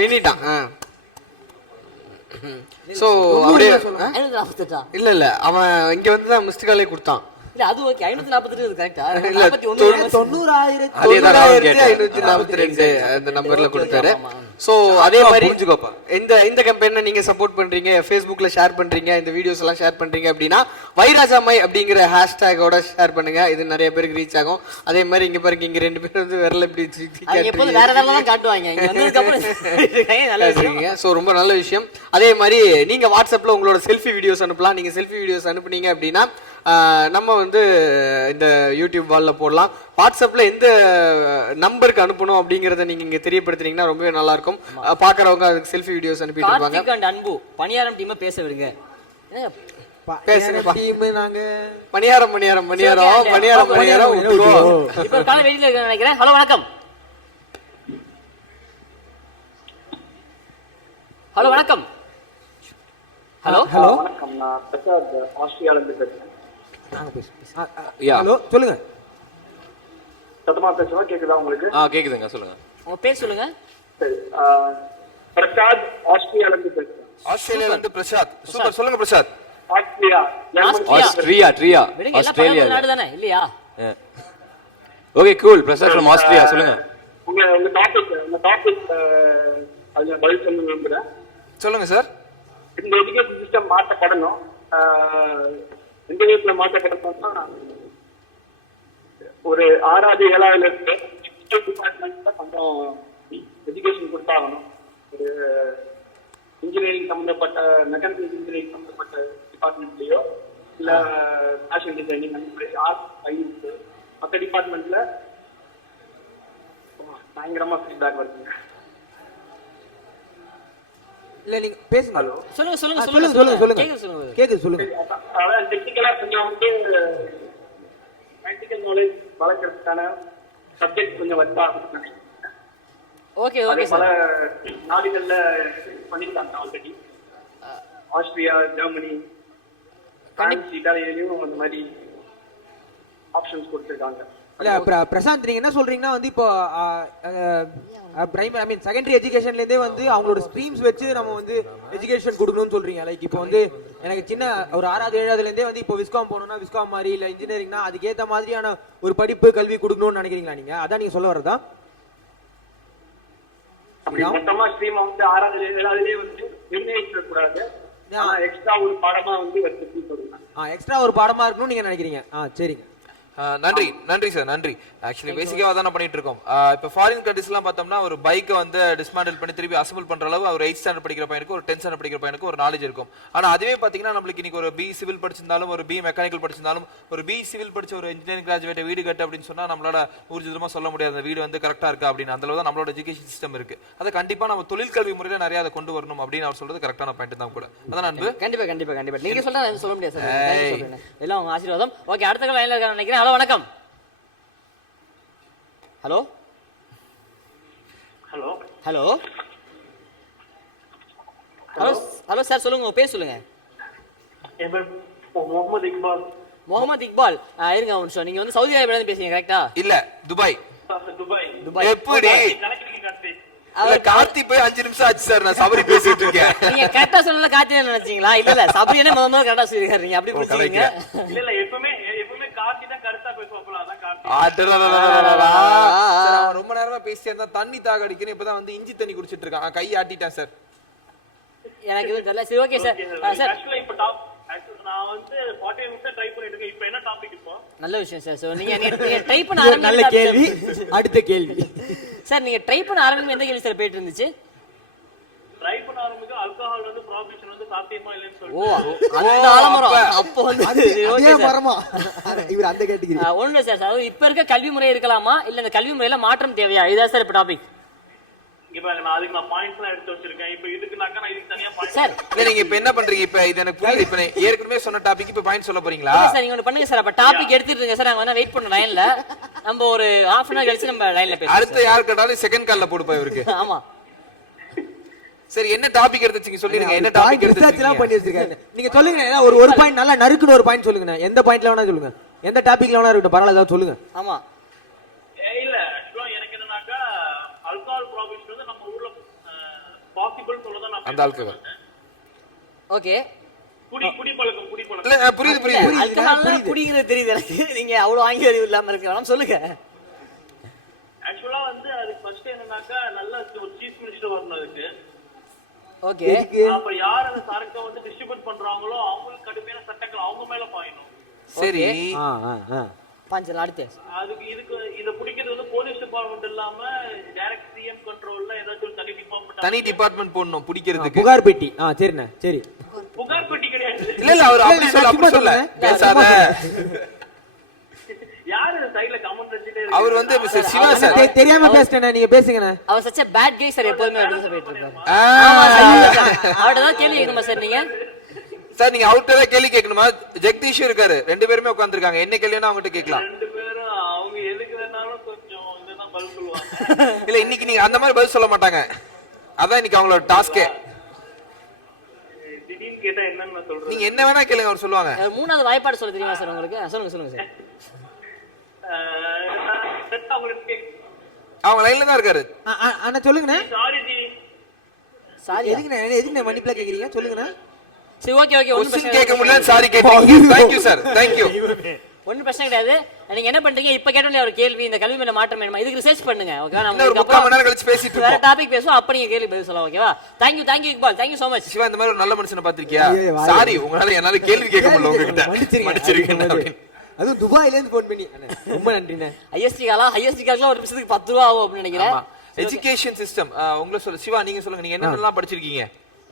பின்னிட்டான். சோ அப்படியே இல்ல அவன் இங்க வந்து தான் மிஸ்ட் காலே கொடுத்தான். இல்ல அது ஓகே. 548 கரெக்ட்டா? 90,542 அந்த நம்பர்ல கொடுத்தாரு. சோ அதே மாதிரி இந்த கேம்பெயினை நீங்க சப்போர்ட் பண்றீங்க, Facebookல ஷேர் பண்றீங்க, இந்த வீடியோஸ் எல்லாம் ஷேர் பண்றீங்க அப்படின்னா வைராஜாமை அப்படிங்கிற ஹேஷ்டேகோட ஷேர் பண்ணுங்க. இது நிறைய பேருக்கு ரீச் ஆகும். அதே மாதிரி இங்க பாருங்க, இங்க 2 பேர் வந்து விரல இப்படி வேற வேறலாம் காட்டுவாங்க. இங்க வந்ததுக்கு அப்புறம் நல்ல விஷயம். சோ ரொம்ப நல்ல விஷயம். அதே மாதிரி நீங்க வாட்ஸ்அப்ல உங்களோட செல்ஃபி வீடியோஸ் அனுப்பலாம். நீங்க செல்ஃபி வீடியோஸ் அனுப்புனீங்க அப்படின்னா நம்ம வந்து இந்த யூடியூப் வால்ல போடலாம். வாட்ஸ்அப்ல எந்த நம்பருக்கு அனுப்பணும் அப்படிங்கறத நீங்க இங்க தெரியப்படுத்தினீங்கன்னா ரொம்பவே நல்லா இருக்கும். பாக்குறவங்க அதுக்கு செல்ஃபி வீடியோஸ் அனுப்பிட்டு இருப்பாங்க. கார்த்திக் அண்ட் அன்பு பணியாரம் டீம் பேச விடுங்க. பேசுங்க டீம் நாங்க பணியாரம் இப்போ காலை வெயிட்ல இருக்க நினைக்கிறேன். ஹலோ வணக்கம். ஹலோ வணக்கம். ஹலோ வணக்கம். நான் பிரசாத் ஆஸ்திரேலியால இருந்து பேசுறேன். ஹலோ சொல்லுங்க. சத்தமா பேசுவா கேக்குதா உங்களுக்கு? கேக்குதுங்க, சொல்லுங்க. உங்க பேர் சொல்லுங்க. சரி, பிரசாத் ஆஸ்திரேலியால இருந்து பேசுறேன். ஆஸ்திரேலியால இருந்து பிரசாத். சூப்பர், சொல்லுங்க பிரசாத். ஆஸ்திரேலியா ஆஸ்திரேலியா நாடு தானே இல்லையா? Okay cool. Prasad from Australia, சொல்லுங்க. உங்க டாபிக் அதுல பதில் சொல்ல விரும்புறேன். சொல்லுங்க சார். இந்த எஜுகேஷன் சிஸ்டம் மாற்றப்படணும். எந்த விதத்துல மாற்றப்படணும்னா ஒரு 6வது 7வதுல இருந்து டிபார்ட்மெண்ட்ல கொஞ்சம் எஜுகேஷன் கொடுத்தாகணும். ஒரு இன்ஜினியரிங் சம்பந்தப்பட்ட மெக்கானிக்கல் இன்ஜினியரிங் சம்பந்தப்பட்ட டிபார்ட்மெண்ட்லயோ இல்ல ஃபேஷன் டிசைனிங் அந்த மாதிரி ஆர்ட் சயின்ஸ் மற்ற டிபார்ட்மெண்ட்ல பயங்கரமா ஃபீட்பேக் வருதுங்க. இல்ல நீங்க பேசுங்க. சொல்லுங்க. கேக்குது சொல்லுங்க. அதாவது டெக்னிக்கலா கொஞ்சம் வந்து பிராக்டிகல் நாலேஜ் வளர்க்கறதுக்கான சப்ஜெக்ட் கொஞ்சம் வச்சா ஓகே அதே ஓகே பல சார். நாடுகள்ல பண்ணிருக்காங்க ஆல்ரெடி. ஆஸ்திரியா, ஜெர்மனி, பிரான்ஸ், இட்டாலியிலும் அந்த மாதிரி ஆப்ஷன்ஸ் கொடுத்துருக்காங்க. இல்ல பிரசாந்த் நீங்க என்ன சொல்றீங்கன்னா வந்து இப்போ பிரைமரி ஐ மீன் செகண்டரி எஜுகேஷன்ல இருந்தே வந்து அவங்களோட ஸ்ட்ரீம்ஸ் வச்சு நம்ம வந்து எஜுகேஷன் கொடுக்கணும்னு சொல்றீங்க. லைக் இப்போ வந்து எனக்கு சின்ன ஒரு 6வது 7வதுல இருந்தே வந்து இப்போ விஸ்காம் போகணும்னா விஸ்காம் மாதிரி இல்ல இன்ஜினியரிங்னா அதுக்கேற்ற மாதிரியான ஒரு படிப்பு கல்வி கொடுக்கணும்னு நினைக்கிறீங்களா நீங்க? அதான் நீங்க சொல்ல வரதா? அப்படி மொத்தமா ஸ்ட்ரீம் வந்து 6வது 7வதுலயே வந்து நிர்ணயிக்க கூடாது. எக்ஸ்ட்ரா ஒரு பாடமா வந்து வச்சு சொல்லுங்க. எக்ஸ்ட்ரா ஒரு பாடமா இருக்கணும்னு நீங்க நினைக்கிறீங்க. சரிங்க. நன்றி சார், நன்றி. ஆக்சுவலி பேசிக்காக தான் பண்ணிட்டு இருக்கோம். இப்போ ஃபாரின் கண்ட்ரீஸ்லாம் பார்த்தோம்னா ஒரு பைக்கை வந்து டிஸ்மேண்டில் பண்ணி திருப்பி அசம்பிள் பண்ற அளவு ஒரு 8th ஸ்டாண்டர்ட் படிக்கிற பையனுக்கு ஒரு 10th ஸ்டாண்டர்ட் படிக்கிற பையனுக்கு ஒரு நாலேஜ் இருக்கும். ஆனா அதுவே பாத்தீங்கன்னா நம்மளுக்கு இன்னைக்கு ஒரு பி சிவில் படிச்சிருந்தாலும் ஒரு பி மெக்கானிக்கல் படிச்சிருந்தாலும் ஒரு பி சிவில் படிச்ச ஒரு இன்ஜினியரிங் கிராஜுவேட் வீடு கட்டு அப்படின்னு சொன்னா நம்மளால ஊர்ஜிதமா சொல்ல முடியாது அந்த வீடு வந்து கரெக்டா இருக்கா அப்படின்னு. அந்த அளவு தான் நம்மளோட எஜுகேஷன் சிஸ்டம் இருக்கு. அதை கண்டிப்பா நம்ம தொழிற்கல்வி முறையில நிறைய அதை கொண்டு வரணும் அப்படின்னு அவர் சொல்றது கரெக்டான பாயிண்ட் தான் கூட. அதான் அன்பு. கண்டிப்பா கண்டிப்பா கண்டிப்பா நீங்க சொல்றா சொல்ல முடியாது சார். எல்லாம் உங்க ஆசீர்வாதம். ஓகே, அடுத்த கால் லைன்ல இருக்கான்னு நினைக்கிறேன். ஹலோ வணக்கம். Hello hello hello hello hello sir, சொல்லுங்க உங்க பேர் சொல்லுங்க. என் பேர் முகமது இக்பால். முகமது இக்பால். இருங்க ஒரு நிமிஷம். நீங்க வந்து சவுதி அரேபியால இருந்து பேசுறீங்க கரெக்டா? இல்ல துபாய். துபாய். துபாய் எப்படி கார்த்தி போய் 5 நிமிஷம் ஆச்சு சார், நான் சபரி பேசிட்டு இருக்கேன். நீங்க கரெக்டா சொல்லல கார்த்தி நினைச்சீங்களா? இல்ல இல்ல சபரியனே முதல்ல கரெக்டா சொல்லிருக்கீங்க. அப்படி புடிச்சீங்க. இல்ல இல்ல எப்பவுமே கார்த்தி தான் கரெக்டா பேசுவாங்க. அதான் கார்த்தி. ரொம்ப நேரமா பேசிட்டே இருந்தா தண்ணி தாக அடிக்கணும். இப்பதான் வந்து இஞ்சி தண்ணி குடிச்சிட்டு இருக்கான். கை ஆட்டிட்டேன் சார். எனக்கு இது தெரியல. சரி ஓகே சார். சார் ஆக்சுவலா இப்ப நான் வந்து 40 நிமிஷம் ட்ரை பண்ணிட்டு இருக்கேன். இப்போ என்ன டாபிக் இப்போ? நல்ல விஷயம் சார். சோ நீங்க ட்ரை பண்ண ஆரம்பிங்க. நல்ல கேள்வி. அடுத்த கேள்வி சார், நீங்க ட்ரை பண்ண ஆரம்பிக்கும் எந்த கேள்வி சார் போயிட்டு இருந்துச்சு? ட்ரை பண்ண ஆரம்பிக்க ஆல்கஹால் வந்து ப்ராபிஷன் வந்து சாத்தியமா இல்லைன்னு ஓ, சொல்லிட்டு அந்த ஆலமரம். அப்போ வந்து அதே மரமா இவர் அந்த கேட்டகரி. ஒண்ணு சார், அதாவது இப்ப இருக்க கல்வி முறை இருக்கலாமா இல்ல இந்த கல்வி முறையில மாற்றம் தேவையா? இதான் சார் இப்ப டாபிக். இப்ப நான் பாயிண்ட்ஸ்லாம் எடுத்து வச்சிருக்கேன். இப்போ இதுக்குனாக்க நான் இதுக்கு தனியா பாயிண்ட் சார் இல்ல நீங்க இப்ப என்ன பண்றீங்க? இப்ப இது எனக்கு புரியல. இப்ப ஏற்கனவே சொன்ன டாபிக் இப்ப பாயிண்ட் சொல்ல போறீங்களா? சார் நீங்க ஒன்னு பண்ணுங்க சார். அப்ப டாபிக் எடுத்துட்டு இருங்க சார். நாங்க வேணா வெயிட் பண்ண லைன்ல. நம்ம ஒரு half an hour கழிச்சு நம்ம லைன்ல பேசலாம். அடுத்து யார் கேட்டாலும் செகண்ட் கால்ல போடுப்பா இவருக்கு. ஆமா. சரி, என்ன டாபிக் எடுத்துச்சீங்க சொல்லிருங்க. என்ன டாபிக் ரிசர்ச்லாம் பண்ணி வச்சிருக்காங்க. நீங்க சொல்லுங்க. ஒரு பாயிண்ட் நல்லா நறுக்குன்னு ஒரு பாயிண்ட் சொல்லுங்க. எந்த பாயிண்ட்ல வேணா சொல்லுங்க. எந்த டாபிக்ல வேணா இருக்கட்டும், பரவாயில்ல, ஏதாவது சொல்லுங்க. ஆமா. இல்ல ஆக்சுவலா எனக்கு என்னன்னாக்கா ஆல்கஹால் ப்ராபிஷன் வந்து நம்ம ஊர்ல பாசிபிள் சொல்லதான் நான் அந்த ஆல்கஹால். ஓகே. குடிப்பழக்கம் இல்ல புரியுது. அதுக்கு குடிங்கிறது தெரியுது எனக்கு. நீங்க அவ்வளவு ஆங்கில அறிவு இல்லாம இருக்கலாம். சொல்லுங்க. ஆக்சுவலா வந்து அதுக்கு ஃபர்ஸ்ட் என்னன்னாக்கா நல்ல ஒரு சீஃப் மினிஸ்டர் வரணும் அதுக்கு. ஓகே. அப்ப யார் அந்த சரக்கை வந்து டிஸ்ட்ரிபியூட் பண்றாங்களோ அவங்களுக்கு கடுமையான சட்டங்கள் அவங்க மேல பாயணும். சரி. பாஞ்சல் அடுத்து. அதுக்கு இத பிடிக்கிறது வந்து போலீஸ் டிபார்ட்மெண்ட் இல்லாம டைரக்ட் சிஎம் கண்ட்ரோல்ல ஏதாச்சும் ஒரு தனி டிபார்ட்மெண்ட் போடணும் பிடிக்கிறதுக்கு. புகார் பெட்டி. சரிண்ணே, சரி. புகார் பெட்டி கிடையாது. இல்ல அவர் அப்படி சொல்ல பேசாத. யாரு சைடுல கமெண்ட் வச்சிட்டே அவர் வந்து மிஸ்டர் சிவா சார். தெரியாம பேசிட்டேனே, நீங்க பேசுங்கண்ணே. அவர் சச்ச பேட் கை சார். எப்பவுமே அப்படி சொல்லிட்டு இருக்காரு. அவர்ட்ட தான் கேள்வி கேட்கணுமா சார் நீங்க? சார் நீங்க அவர்கிட்ட தான் கேள்வி கேட்கணுமா? ஜெகதீஷ் இருக்காரு, 2 பேருமே உட்கார்ந்திருக்காங்க. என்ன கேள்வினா அவங்ககிட்ட கேட்கலாம். 2 பேரும் அவங்க எதுக்கு வேணாலும் கொஞ்சம் இதுதான் பதில் சொல்லுவாங்க. இல்ல இன்னைக்கு நீங்க அந்த மாதிரி பதில் சொல்ல மாட்டாங்க. அதான் இன்னைக்கு அவங்களோட டாஸ்கே. திடீர்னு கேட்டா என்னன்னு சொல்றேன். நீங்க என்ன வேணா கேளுங்க, அவர் சொல்லுவாங்க. 3வது வாய்ப்பாடு சொல்ல தெரியுமா சார் உங்களுக்கு? சொல்லுங்க சார். அவங்க லைன்ல தான் இருக்காரு. அண்ணா சொல்லுங்கண்ணே. சாரி. எதுக்குண்ணே மன்னிப்புல கேக்குறீங்க? சொல்லுங்கண்ணே. சரி ஓகே. ஒன்னும் கேட்க முடியல. சாரி கேட்டீங்க. Thank you sir. Thank you. ஒன்னும் பிரச்சனை கிடையாது. நீங்க என்ன பண்றீங்க? இப்ப கேட்டோம்ல ஒரு கேள்வி, இந்த கல்வி மேல மாற்றம் வேணுமா? இதுக்கு ரிசர்ச் பண்ணுங்க. ஓகேவா? நம்ம ஒரு 3/4 மணி நேரம் கழிச்சு பேசிட்டு வேற இருக்கோம். டாபிக் பேசுவோம். அப்ப நீங்க கேள்வி பதில் சொல்லலாம். ஓகேவா? Thank you Iqbal. Thank you so much. Siva, இந்த மாதிரி ஒரு நல்ல மனுஷனை பாத்திருக்கியா? சாரி, உங்களால என்னால கேள்வி கேட்க முடியல உங்ககிட்ட. மன்னிச்சிருங்க. அதுவும் துபாயில இருந்து போன் பண்ணி. ரொம்ப நன்றிண்ணே. ஐஎஸ்டி காலம் ஒரு நிமிஷத்துக்கு 10 ரூபா ஆகும் அப்படின்னு நினைக்கிறேன். எஜுகேஷன் சிஸ்டம் உங்களை சொல்ல. சிவா நீங்க சொல்லுங்க. நீங்க என்னென்னலாம் படிச்சிருக்கீங்க?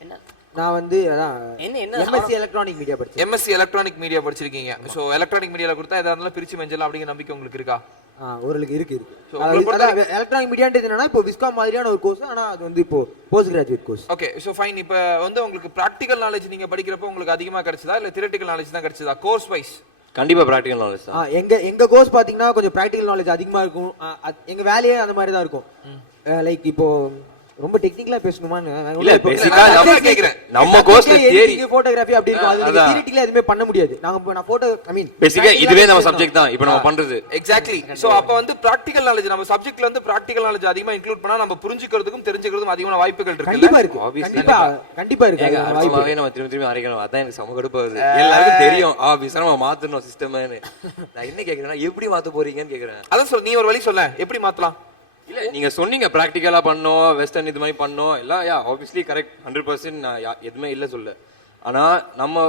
என்ன நான் வந்து அதான் எம்எஸ்சி எலக்ட்ரானிக் மீடியா படிச்சேன். எம்எஸ்சி எலக்ட்ரானிக் மீடியா படிச்சிருக்கீங்க. சோ எலக்ட்ரானிக் மீடியால கொடுத்தா எதா இருந்தாலும் பிரிச்சு மெஞ்சலாம் அப்படிங்கிற நம்பிக்கை உங்களுக்கு இருக்கா? ஒருளுக்கு இருக்கு. எலக்ட்ரானிக் மீடியான்றது என்னன்னா இப்போ விஸ்காம் மாதிரியான ஒரு கோர்ஸ். ஆனா அது வந்து இப்போ post graduate course. Okay, so fine. இப்போ வந்து உங்களுக்கு பிராக்டிகல் நாலேஜ் நீங்க படிக்கிறப்போ உங்களுக்கு அதிகமா கிடைச்சதா இல்ல தியரிட்டிக்கல் நாலேஜ் தான் கிடைச்சதா கோர்ஸ் வைஸ்? கண்டிப்பா பிராக்டிகல் நாலேஜ் தான். எங்க கோர்ஸ் பாத்தீங்கன்னா கொஞ்சம் பிராக்டிகல் நாலேஜ் அதிகமா இருக்கும். எங்க வேலையே அந்த மாதிரி தான் இருக்கும். லைக் இப்போ ரொம்ப டெக்னிக்கலா பேசணுமான்னு இல்ல பேசிக்கா நம்ம கோர்ஸ்ல தியரி போட்டோகிராஃபி அப்படி இருக்கும். அது தியரிட்டிக்கலா எதுவுமே பண்ண முடியாது. நான் போட்டோ பேசிக்கா இதுவே நம்ம சப்ஜெக்ட் தான் இப்போ நம்ம பண்றது. எக்ஸாக்ட்லி. சோ அப்ப வந்து பிராக்டிகல் நாலேஜ் நம்ம சப்ஜெக்ட்ல வந்து பிராக்டிகல் நாலேஜ் அதிகமா இன்க்ளூட் பண்ணா நம்ம புரிஞ்சிக்கிறதுக்கும் தெரிஞ்சிக்கிறதுக்கும் அதிகமான வாய்ப்புகள் இருக்கு. கண்டிப்பா இருக்கு. கண்டிப்பா இருக்கு. வாய்ப்பாவே நம்ம திரும்பி அரைக்கணும். அதான் எனக்கு சம கடுப்பா வருது. எல்லாருக்கும் தெரியும் ஆபீஸ்ல நம்ம மாத்தணும் சிஸ்டம்னு. நான் என்ன கேக்குறேன்னா எப்படி மாத்த போறீங்கன்னு கேக்குறேன். அதான் சொல்ல நீ ஒரு வழி சொல்ல எப்படி மாத்தலாம். இல்ல நீங்க சொன்னீங்க பிராக்டிகலா பண்ணோம் வெஸ்டர்ன் இது மாதிரி பண்ணோம் எல்லாம் ஆப்வியஸ்லி கரெக்ட் 100% நான் எதுவுமே இல்ல சொல்ல. ஆனா நம்ம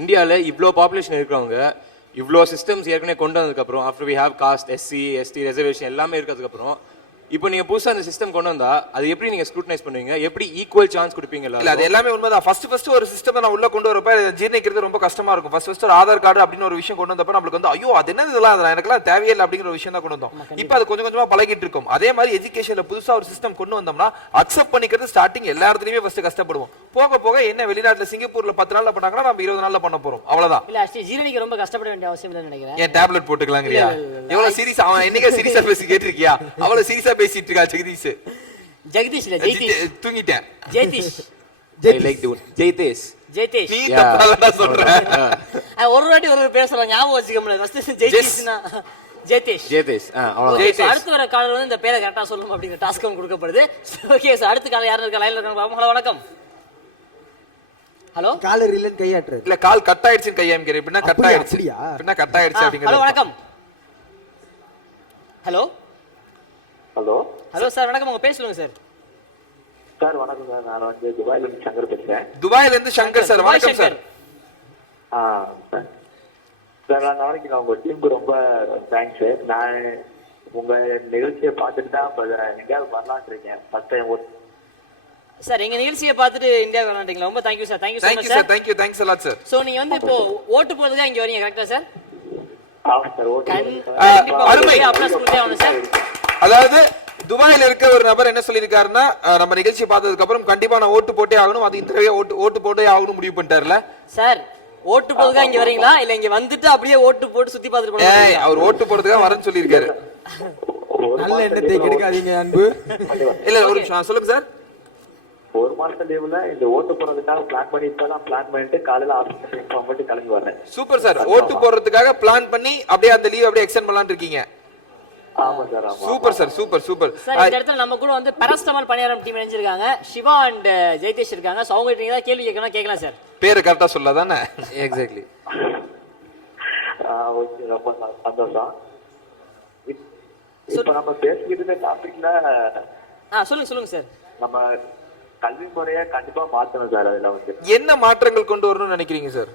இந்தியால இவ்ளோ பாப்புலேஷன் இருக்கிறவங்க இவ்ளோ சிஸ்டம்ஸ் ஏற்கனவே கொண்டு வந்ததுக்கு அப்புறம் after we have caste SC ST reservation எல்லாமே இருக்கிறதுக்கு அப்புறம் இப்போ நீங்க புதுசா அந்த சிஸ்டம் கொண்டு வந்தா அது எப்படி நீங்க ஸ்க்ரூட்டனைஸ் பண்ணுவீங்க, எப்படி ஈக்குவல் சான்ஸ் கொடுப்பீங்களா? இல்ல அது எல்லாமே உண்மைதான். ஃபர்ஸ்ட் ஒரு சிஸ்டம் நான் உள்ள கொண்டு வரப்ப ஜீர்ணிக்கிறது ரொம்ப கஷ்டமா இருக்கும். ஃபர்ஸ்ட் ஒரு ஆதார் கார்டு அப்படின்னு ஒரு விஷயம் கொண்டு வந்தப்ப நம்மளுக்கு வந்து ஐயோ அது என்ன இதெல்லாம் எனக்குலாம் தேவையில்லை அப்படிங்கிற ஒரு விஷயம் தான் கொண்டு வந்தோம். இப்போ அது கொஞ்சம் கொஞ்சமா பழகிட்டு இருக்கும். அதே மாதிரி எஜுகேஷன்ல புதுசா ஒரு சிஸ்டம் கொண்டு வந்தோம்னா அக்செப்ட் பண்ணிக்கிறது ஸ்டார்டிங் எல்லா இடத்துலயுமே ஃபர்ஸ்ட் கஷ்டப்படுவோம். போக போக என்ன வெளிநாட்டுல சிங்கப்பூர்ல 10 நாள்ல பண்ணாங்கன்னா நம்ம 20 நாள்ல பண்ண போறோம். அவ்வளவுதான். இல்ல ஆக்சுவலி ஜீரணிக்கு ரொம்ப கஷ்டப்பட வேண்டிய அவசியம் இல்லைன்னு நினைக்கிறேன். ஏன் டேப்லெட் போட்டுக்கலாங்கறியா? எவ்வளவு சீரியஸ் அவன் என்னைக்கு சீரியஸா பேசி கேட்டிருக்கியா? அவ்வளவு சீரியஸா பேசிட்டு இருக்கா ஜெகதீஷ். ஜெகதீஷ் இல்ல ஜெயதீஷ். தூங்கிட்டேன். Jayadeesh. I like the one. Jayadeesh. நீ தப்பா சொல்ற. ஒரு வாட்டி ஒரு பேசலாம் ஞாபகம் வச்சுக்க முடியாது. ஃபர்ஸ்ட் ஜெயதீஷ்னா ஜெயதீஷ். அவ்வளவுதான். அடுத்து வர காலர் வந்து இந்த பேரை கரெக்டா சொல்லணும் அப்படிங்கிற டாஸ்க் கொடுக்கப்படுது. ஓகே சார் அடுத்த காலர் யாரு இருக்க லைன்ல இருக்காங்க பாப்போம். ஹலோ வணக்கம். ஹலோ காலர் இல்லன்னு கையாட்டுறது. இல்ல கால் கட் ஆயிடுச்சுன்னு கையாமிக்கிறேன். பின்ன கட் ஆயிடுச்சு. பின்ன கட் ஆயிடுச்சு அப்படிங்கறது. ஹலோ வணக்கம். ஹலோ ஹலோ ஹலோ சார் வணக்கம். உங்க பேர் சொல்லுங்க சார். சார் வணக்கம் சார். நான் வந்து துபாயில இருந்து சங்கர் பேசுறேன். துபாயில இருந்து சங்கர் சார். வணக்கம் சார். சார் நான் நாளைக்கு உங்க டீமுக்கு ரொம்ப தேங்க்ஸ். நான் உங்க நிகழ்ச்சியை பார்த்துட்டு தான் இந்தியாவுக்கு வரலான்னு இருக்கேன். ஃபர்ஸ்ட் டைம் சார் எங்க நிகழ்ச்சியை பார்த்துட்டு இந்தியா விளையாண்டீங்களா? ரொம்ப thank you sir. Thank you sir. Thanks a lot sir. So நீங்க வந்து இப்போ ஓட்டு போறதுக்கு இங்க வரீங்க கரெக்ட்டா சார்? ஆமா சார். ஓட்டு அருமை. அப்ளாஸ் கொடுத்தே ஆகணும் சார். அதாவது துபாயில இருக்க ஒரு நபர் என்ன சொல்லிருக்காருன்னா நம்ம நிகழ்ச்சி பார்த்ததுக்கு அப்புறம் கண்டிப்பா நான் ஓட்டு போட்டே ஆகணும், அது இந்த தடவை ஓட்டு போட்டே ஆகணும் முடிவு பண்ணிட்டாருல சார். ஓட்டு போறதுக்கு இங்க வரீங்களா இல்ல இங்க வந்துட்டு அப்படியே ஓட்டு போட்டு சுத்தி பார்த்துட்டு போறீங்களா? அவர் ஓட்டு போறதுக்கு வரேன்னு சொல்லிருக்காரு. நல்ல எண்ணத்தை கெடுக்காதீங்க அன்பு. இல்ல ஒரு நிமிஷம் சொல்லுங்க சார். ஒரு மாசம் லீவ்ல இந்த ஓட்டு போறதுக்காக பிளான் பண்ணி இப்பதான் பிளான் பண்ணிட்டு காலையில ஆபீஸ்ல இன்ஃபார்ம் பண்ணிட்டு கிளம்பி வரேன். Super sir. ஓட்டு போறதுக்காக பிளான் பண்ணி அப்படியே அந்த லீவ் அப்படியே எக்ஸ்டெண்ட் பண்ணலாம்னு இருக்கீங்க. ஆமா சார். ஆமா. Super sir. சூப்பர். சார் இந்த இடத்துல நம்ம கூட வந்து பரஸ்டமல் பணியாரம் டீம் இணைஞ்சிருக்காங்க. சிவா அண்ட் ஜெயதீஷ் இருக்காங்க. சோ அவங்க நீங்க கேள்வி கேட்கலாம் சார். பேரை கரெக்டா சொல்லதானே? எக்ஸாக்ட்லி. ஓகே ரொம்ப சந்தோஷம். இப்போ நம்ம பேசிக்கிட்டு இருக்க டாபிக்ல சொல்லுங்க சார். நம்ம கல்வி முறையை கண்டிப்பா மாத்தணும் சார். அதுல வந்து என்ன மாற்றங்கள் கொண்டு வரணும்னு நினைக்கிறீங்க சார்?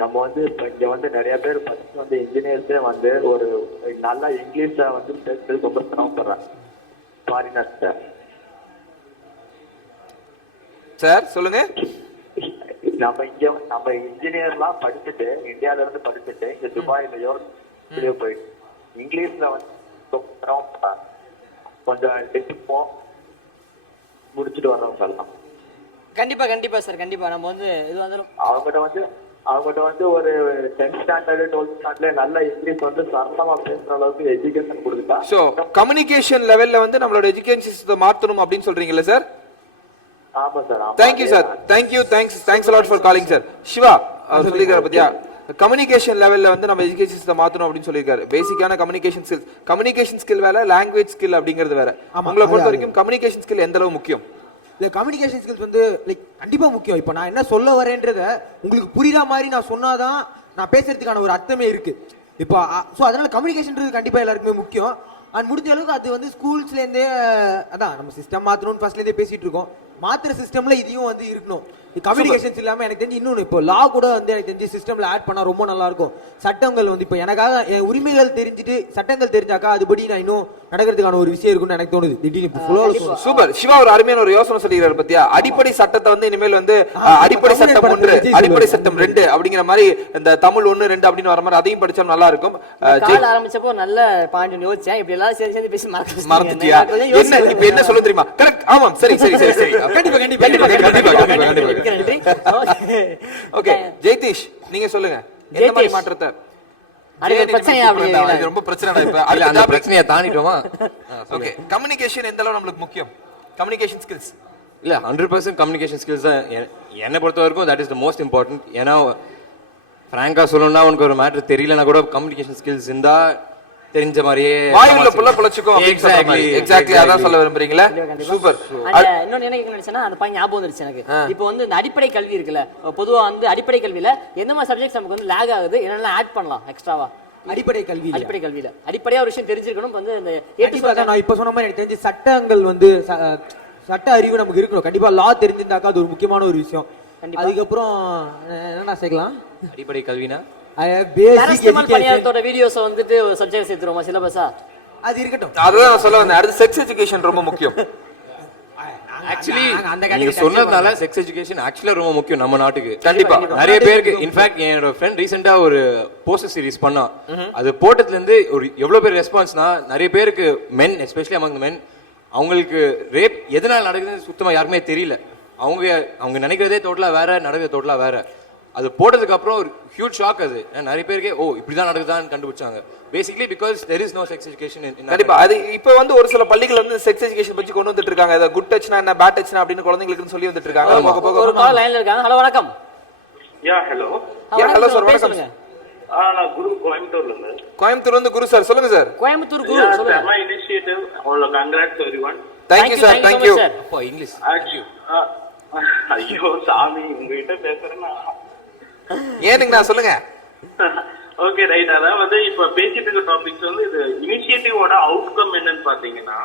நம்ம வந்து இப்ப இங்க வந்து நிறைய பேர் ஃபர்ஸ்ட் வந்து இன்ஜினியர்ஸே வந்து ஒரு நல்லா இங்கிலீஷ்ல வந்து பேசுறது ரொம்ப சிரமப்படுறாங்க ஃபாரினர்ஸ். சார் சொல்லுங்க. நம்ம இன்ஜினியர்லாம் படிச்சுட்டு இந்தியால இருந்து படிச்சுட்டு இங்க துபாயிலயோ போயிட்டு இங்கிலீஷ்ல வந்து கொஞ்சம் டிப்போம் முடிச்சுட்டு வர்றவங்க எல்லாம் கண்டிப்பா சார். கண்டிப்பா நம்ம வந்து இது வந்து அவங்ககிட்ட வந்து ஒரு 10th ஸ்டாண்டர்ட் 12th ஸ்டாண்டர்ட்ல நல்ல இங்கிலீஷ் வந்து சரளமா பேசுற அளவுக்கு எஜுகேஷன் கொடுத்தா சோ கம்யூனிகேஷன் லெவல்ல வந்து நம்மளோட எஜுகேஷன் சிஸ்டத்தை மாத்தணும் அப்படின்னு சொல்றீங்கல்ல சார்? ஆமா sir. Thank you sir. Thanks a lot for calling sir. Siva அவர் சொல்லிருக்காரு பத்தியா கம்யூனிகேஷன் லெவல்ல வந்து நம்ம எஜுகேஷன் சிஸ்டம் மாத்தணும் அப்படின்னு சொல்லிருக்காரு. பேசிக்கான கம்யூனிகேஷன் ஸ்கில் வேற, லாங்குவேஜ் ஸ்கில் அப்படிங்கிறது வேற. உங்களை பொறுத்த வரைக்கும் கம்யூனிகேஷன் ஸ்கில் எந்த அளவு முக்கியம்? இல்ல கம்யூனிகேஷன் ஸ்கில்ஸ் வந்து லைக் கண்டிப்பா முக்கியம். இப்போ நான் என்ன சொல்ல வரேன்றத உங்களுக்கு புரியுற மாதிரி நான் சொன்னாதான் நான் பேசுறதுக்கான ஒரு அர்த்தமே இருக்கு. இப்போ ஸோ அதனால கம்யூனிகேஷன்றது கண்டிப்பா எல்லாருக்குமே முக்கியம். அண்ட் முடிஞ்ச அளவுக்கு அது வந்து ஸ்கூல்ஸ்லேருந்தே அதான் நம்ம சிஸ்டம் மாற்றணும்னு ஃபர்ஸ்ட்லேருந்தே பேசிட்டு இருக்கோம். மாத்திர சிஸ்டம்ல இதையும் வந்து இருக்கணும். கம்யூனிகேஷன்ஸ் இல்லாம எனக்கு தெரிஞ்சு இன்னொன்று இப்போ லா கூட வந்து எனக்கு தெரிஞ்சு சிஸ்டம்ல ஆட் பண்ணா ரொம்ப நல்லா இருக்கும். சட்டங்கள் வந்து இப்போ எனக்காக என் உரிமைகள் தெரிஞ்சுட்டு சட்டங்கள் தெரிஞ்சாக்கா அதுபடி நான் இன்னும் நடக்கிறதுக்கான ஒரு விஷயம் இருக்குன்னு எனக்கு தோணுது. திடீர்னு சூப்பர். சிவா ஒரு அருமையான ஒரு யோசனை சொல்லிக்கிறாரு பத்தியா. அடிப்படை சட்டத்தை வந்து இனிமேல் வந்து அடிப்படை சட்டம் 1 அடிப்படை சட்டம் 2 அப்படிங்கிற மாதிரி இந்த தமிழ் 1 2 அப்படின்னு வர மாதிரி அதையும் படிச்சா நல்லா இருக்கும். ஆரம்பிச்சப்போ நல்ல பாயிண்ட் யோசிச்சேன். இப்படி எல்லாம் சேர்ந்து பேசி மறந்துட்டியா? என்ன இப்ப என்ன சொல்ல தெரியுமா? கரெக்ட். ஆமாம். சரி. கண்டிப்பா. நன்றி. ஓகே ஜெயதீஷ் நீங்க சொல்லுங்க எந்த மாதிரி ஜெயதீஷ். மாற்றத்தை அது ஒரு பிரச்சனையா அப்படி இது ரொம்ப பிரச்சனைடா இப்ப இல்ல அந்த பிரச்சனையை தாண்டிட்டோமா ஓகே கம்யூனிகேஷன் எந்த அளவு நம்மளுக்கு முக்கியம் கம்யூனிகேஷன் ஸ்கில்ஸ் இல்ல 100% கம்யூனிகேஷன் ஸ்கில்ஸ் தான் என்னை பொறுத்த வரைக்கும் that is the most important. ஏன்னா ஃப்ராங்கா சொல்லணும்னா உனக்கு ஒரு மேட்டர் தெரியலனா கூட கம்யூனிகேஷன் ஸ்கில்ஸ் இருந்தா தெரிஞ்ச மாதிரியே வாயுல புள்ள புலச்சுக்கும் எக்ஸாக்ட்லி அதான் சொல்ல விரும்புறீங்களா சூப்பர் இன்னொன்னு என்ன நினைச்சேன்னா அந்த பையன் ஞாபகம் வந்துருச்சு எனக்கு. இப்போ வந்து இந்த அடிப்படை கல்வி இருக்குல்ல, பொதுவா வந்து அடிப்படை கல்வியில எந்த மாதிரி சப்ஜெக்ட்ஸ் நமக்கு வந்து லேக் ஆகுது, என்னெல்லாம் ஆட் பண்ணலாம் எக்ஸ்ட்ராவா அடிப்படை கல்வி அடிப்படை கல்வியில அடிப்படையா ஒரு விஷயம் தெரிஞ்சிருக்கணும். வந்து இந்த நான் இப்ப சொன்ன மாதிரி எனக்கு தெரிஞ்சு சட்டங்கள் வந்து சட்ட அறிவு நமக்கு இருக்கணும். கண்டிப்பா லா தெரிஞ்சிருந்தாக்கா அது ஒரு முக்கியமான ஒரு விஷயம். அதுக்கப்புறம் என்னடா சேர்க்கலாம் அடிப்படை கல்வினா பணியாளத்தோட வீடியோஸ் வந்துட்டு ஒரு சப்ஜெக்ட் சேர்த்துருவோமா சிலபஸா? அது இருக்கட்டும். அதான் சொல்ல வந்தேன். அடுத்து செக்ஸ் எஜுகேஷன் ரொம்ப முக்கியம். ஆக்சுவலி நீங்க சொன்னதால செக்ஸ் எஜுகேஷன் ஆக்சுவலா ரொம்ப முக்கியம் நம்ம நாட்டுக்கு. கண்டிப்பா நிறைய பேருக்கு இன்ஃபேக்ட் என்னோட ஃப்ரெண்ட் ரீசெண்டா ஒரு போஸ்டர் சீரிஸ் பண்ணா. அது போட்டதுல இருந்து ஒரு எவ்வளவு பேர் ரெஸ்பான்ஸ்னா நிறைய பேருக்கு மென் எஸ்பெஷலி அமங் மென் அவங்களுக்கு ரேப் எதனால நடக்குதுன்னு சுத்தமா யாருக்குமே தெரியல. அவங்க நினைக்கிறதே டோட்டலா வேற, நடக்குது டோட்டலா வேற. அது போட்டதுக்கு அப்புறம் ஒரு ஹியூஜ் ஷாக். அது நிறைய பேருக்கு ஓ இப்படிதான் நடக்குதான்னு கண்டுபிடிச்சாங்க. Basically because there is no sex education in கண்டிப்பா. அது இப்போ வந்து ஒரு சில பள்ளிகள் வந்து செக்ஸ் எஜுகேஷன் பத்தி கொண்டு வந்துட்டு இருக்காங்க. அது குட் டச்னா என்ன பேட் டச்னா அப்படின்னு குழந்தைகளுக்கு சொல்லி வந்துட்டு இருக்காங்க. ஒரு கால் லைன்ல இருக்காங்க. ஹலோ வணக்கம். ஹலோ ஹலோ சார் வணக்கம். நான் குரு கோயம்புத்தூர்ல இருந்து. கோயம்புத்தூர்ல இருந்து குரு சார் சொல்லுங்க சார். கோயம்புத்தூர் குரு சொல்லுங்க. my initiative all congrats everyone. Thank you sir. Thank you. அப்பா இங்கிலீஷ். ஐயோ சாமி உங்ககிட்ட பேசுறேன்னா ஏனுங்க நான் சொல்லுங்க. Okay right. அதான் வந்து இப்ப பேசிட்டு இருக்க டாபிக்ஸ் வந்து இது இனிஷியேட்டிவோட அவுட்கம் என்னன்னு பாத்தீங்கன்னா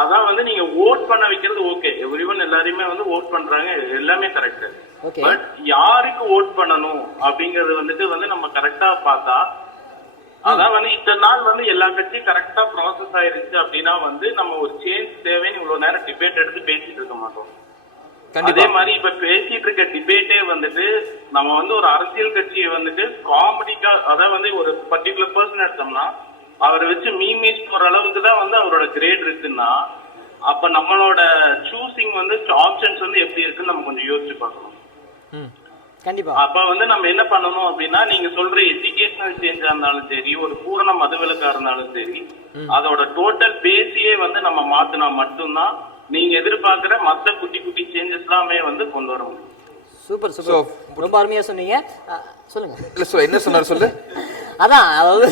அதான் வந்து நீங்க ஓட் பண்ண வைக்கிறது ஓகே, எவ்ரிவன் எல்லாருமே வந்து ஓட் பண்றாங்க, எல்லாமே கரெக்ட். பட் யாருக்கு ஓட் பண்ணணும் அப்படிங்கறது வந்துட்டு வந்து நம்ம கரெக்டா பார்த்தா அதான் வந்து இத்தனை நாள் வந்து எல்லா கட்சியும் கரெக்டா ப்ராசஸ் ஆயிருச்சு அப்படின்னா வந்து நம்ம ஒரு சேஞ்ச் தேவைன்னு இவ்வளவு நேரம் டிபேட் எடுத்து பேசிட்டு இருக்க மாட்டோம். அதே மாதிரி இப்ப பேசிட்டு இருக்க டிபேட்டே வந்துட்டு நம்ம வந்து ஒரு அரசியல் கட்சியை வந்துட்டு காமெடிக்கா அதாவது வந்து ஒரு பர்டிகுலர் பர்சன் எடுத்தோம்னா அவரை வச்சு மீமீஸ் போற அளவுக்கு தான் வந்து அவரோட கிரேட் இருக்குன்னா அப்ப நம்மளோட சூசிங் வந்து ஆப்ஷன்ஸ் வந்து எப்படி இருக்குன்னு நம்ம கொஞ்சம் யோசிச்சு பார்க்கணும். கண்டிப்பா. அப்ப வந்து நம்ம என்ன பண்ணணும் அப்படின்னா நீங்க சொல்ற எஜுகேஷனல் சேஞ்சா இருந்தாலும் சரி, ஒரு பூரண மதவிலக்கா இருந்தாலும் சரி, அதோட டோட்டல் பேசியே வந்து நம்ம மாத்தினா மட்டும்தான் நீங்க எதிர்பார்க்கிற மத்த குட்டி குட்டி சேஞ்சஸ் எல்லாமே வந்து கொண்டு வர முடியும். சூப்பர் சூப்பர், ரொம்ப அருமையா சொன்னீங்க. சொல்லுங்க. இல்ல என்ன சொன்னாரு சொல்லு. அதான் அதாவது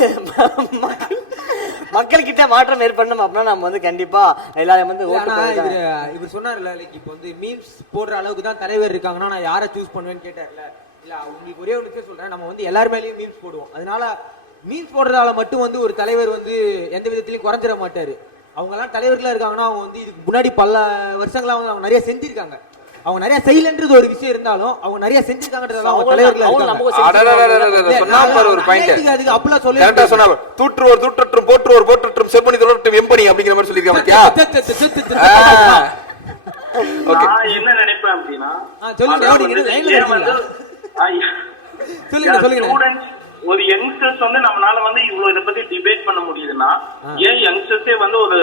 மக்கள் கிட்ட மாற்றம் ஏற்படணும் அப்படின்னா நம்ம வந்து கண்டிப்பா எல்லாரும் வந்து இவர் சொன்னார்ல லைக் இப்போ வந்து மீம்ஸ் போடுற அளவுக்கு தான் தலைவர் இருக்காங்கன்னா நான் யாரை சூஸ் பண்ணுவேன்னு கேட்டார்ல. இல்ல உங்களுக்கு ஒரே ஒரு விஷயம் சொல்றேன், நம்ம வந்து எல்லார் மேலேயும் மீம்ஸ் போடுவோம். அதனால மீம்ஸ் போடுறதால மட்டும் வந்து ஒரு தலைவர் வந்து எந்த விதத்திலையும் குறைஞ்சிட மாட்டாரு. அவங்க எல்லாம் தலைவர்களா இருக்காங்கன்னா அவங்க வந்து இதுக்கு முன்னாடி பல வருஷங்களா வந்து அவங்க நிறைய செஞ்சிருக்காங்க. அவங்க நிறைய செய்யலன்றது ஒரு விஷயம் இருந்தாலும் அவங்க நிறைய செஞ்சிருக்காங்கன்றதால அவங்க தலைவர்களா இருக்காங்க. சொன்னா பாரு ஒரு பாயிண்ட். அதுக்கு அப்பலாம் சொல்லி கரெக்ட்டா சொன்னாங்க. தூற்றுவோர் தூற்றற்றும் போற்றுவோர் போற்றற்றும் செம்பனி தொடரட்டும் எம்பனி அப்படிங்கிற மாதிரி சொல்லிருக்காங்க. கியா ஓகே. நான் என்ன நினைப்பேன் அப்படினா சொல்லுங்க நீங்க லைன்ல இருக்கீங்க. சொல்லுங்க ஸ்டூடண்ட்ஸ் ஒரு யங்ஸ்டர்ஸ் வந்து நம்மளால வந்து இவ்வளவு இத பத்தி டிபேட் பண்ண முடியுதுன்னா ஏன் யங்ஸ்டர்ஸே வந்து ஒரு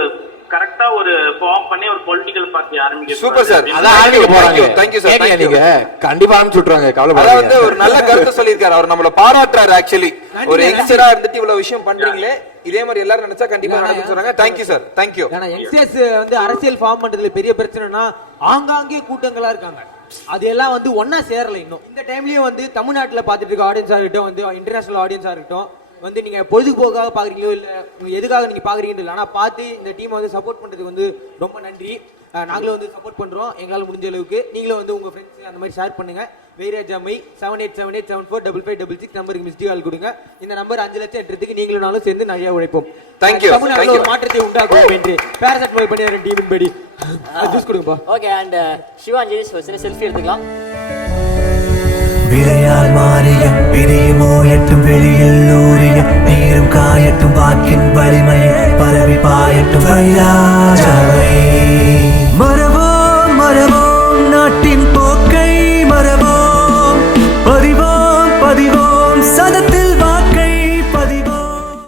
கரெக்ட்டா ஒரு ஃபார்ம் பண்ணி ஒரு பொலிட்டிக்கல் பார்ட்டி ஆரம்பிக்க. Super sir. அத ஆரம்பிக்க போறாங்க. Thank you sir. நீங்க கண்டிப்பா ஆரம்பிச்சு விட்டுறாங்க. கவலைப்படாதீங்க. அத வந்து ஒரு நல்ல கருத்து சொல்லிருக்காரு. அவர் நம்மள பாராட்டுறாரு. ஆக்சுவலி ஒரு யங்ஸ்டரா இருந்துட்டு இவ்வளவு விஷயம் பண்றீங்களே, இதே மாதிரி எல்லாரும் நினைச்சா கண்டிப்பா நடக்கும் சொல்றாங்க. Thank you sir. Thank you. ஏனா யங்ஸ்டர்ஸ் வந்து அரசியல் ஃபார்ம் பண்றதுல பெரிய பிரச்சனைனா ஆங்காங்கே கூட்டங்களா இருக்காங்க. அது எல்லாம் வந்து ஒன்னா சேரல. இன்னும் இந்த டைம்லயும் வந்து தமிழ்நாட்டுல பாத்துட்டு இருக்க ஆடியன்ஸா இருக்கட்டும், வந்து இன்டர்நேஷனல் ஆடியன்ஸா இருக்கட்டும், வந்து நீங்க பொழுதுபோக்காக பாக்குறீங்களோ இல்ல எதுக்காக நீங்க பாக்குறீங்கன்னு, ஆனா பார்த்து இந்த டீம் வந்து சப்போர்ட் பண்றதுக்கு வந்து ரொம்ப நன்றி. நாங்களும் வந்து சப்போர்ட் பண்றோம் எங்களால முடிஞ்ச அளவுக்கு. நீங்களும் வந்து உங்க ஃப்ரெண்ட்ஸ் அந்த மாதிரி ஷேர் பண்ணுங்க. வைராஜாமை 7878745566 நம்பருக்கு மிஸ்டு கால் கொடுங்க. இந்த நம்பர் 5 லட்சம் எட்டுறதுக்கு நீங்களும் நானும் சேர்ந்து நிறைய உழைப்போம். தேங்க்யூ. தமிழ்நாட்டுல ஒரு மாற்றத்தை உண்டாக்குவோம் என்று பேரசட் மூவி பண்ணியாரு டீமின் படி ஜூஸ் கொடுங்கப்பா. ஓகே. அண்ட் சிவாஞ்சி ஒரு செல்ஃபி எடுத்துக்கலாம். விரையால் மாறிய விதியுமோ எட்டும் வெளியில் ஊறிய நீரும் காயட்டும் வாக்கின் வலிமை பரவி பாயட்டும்.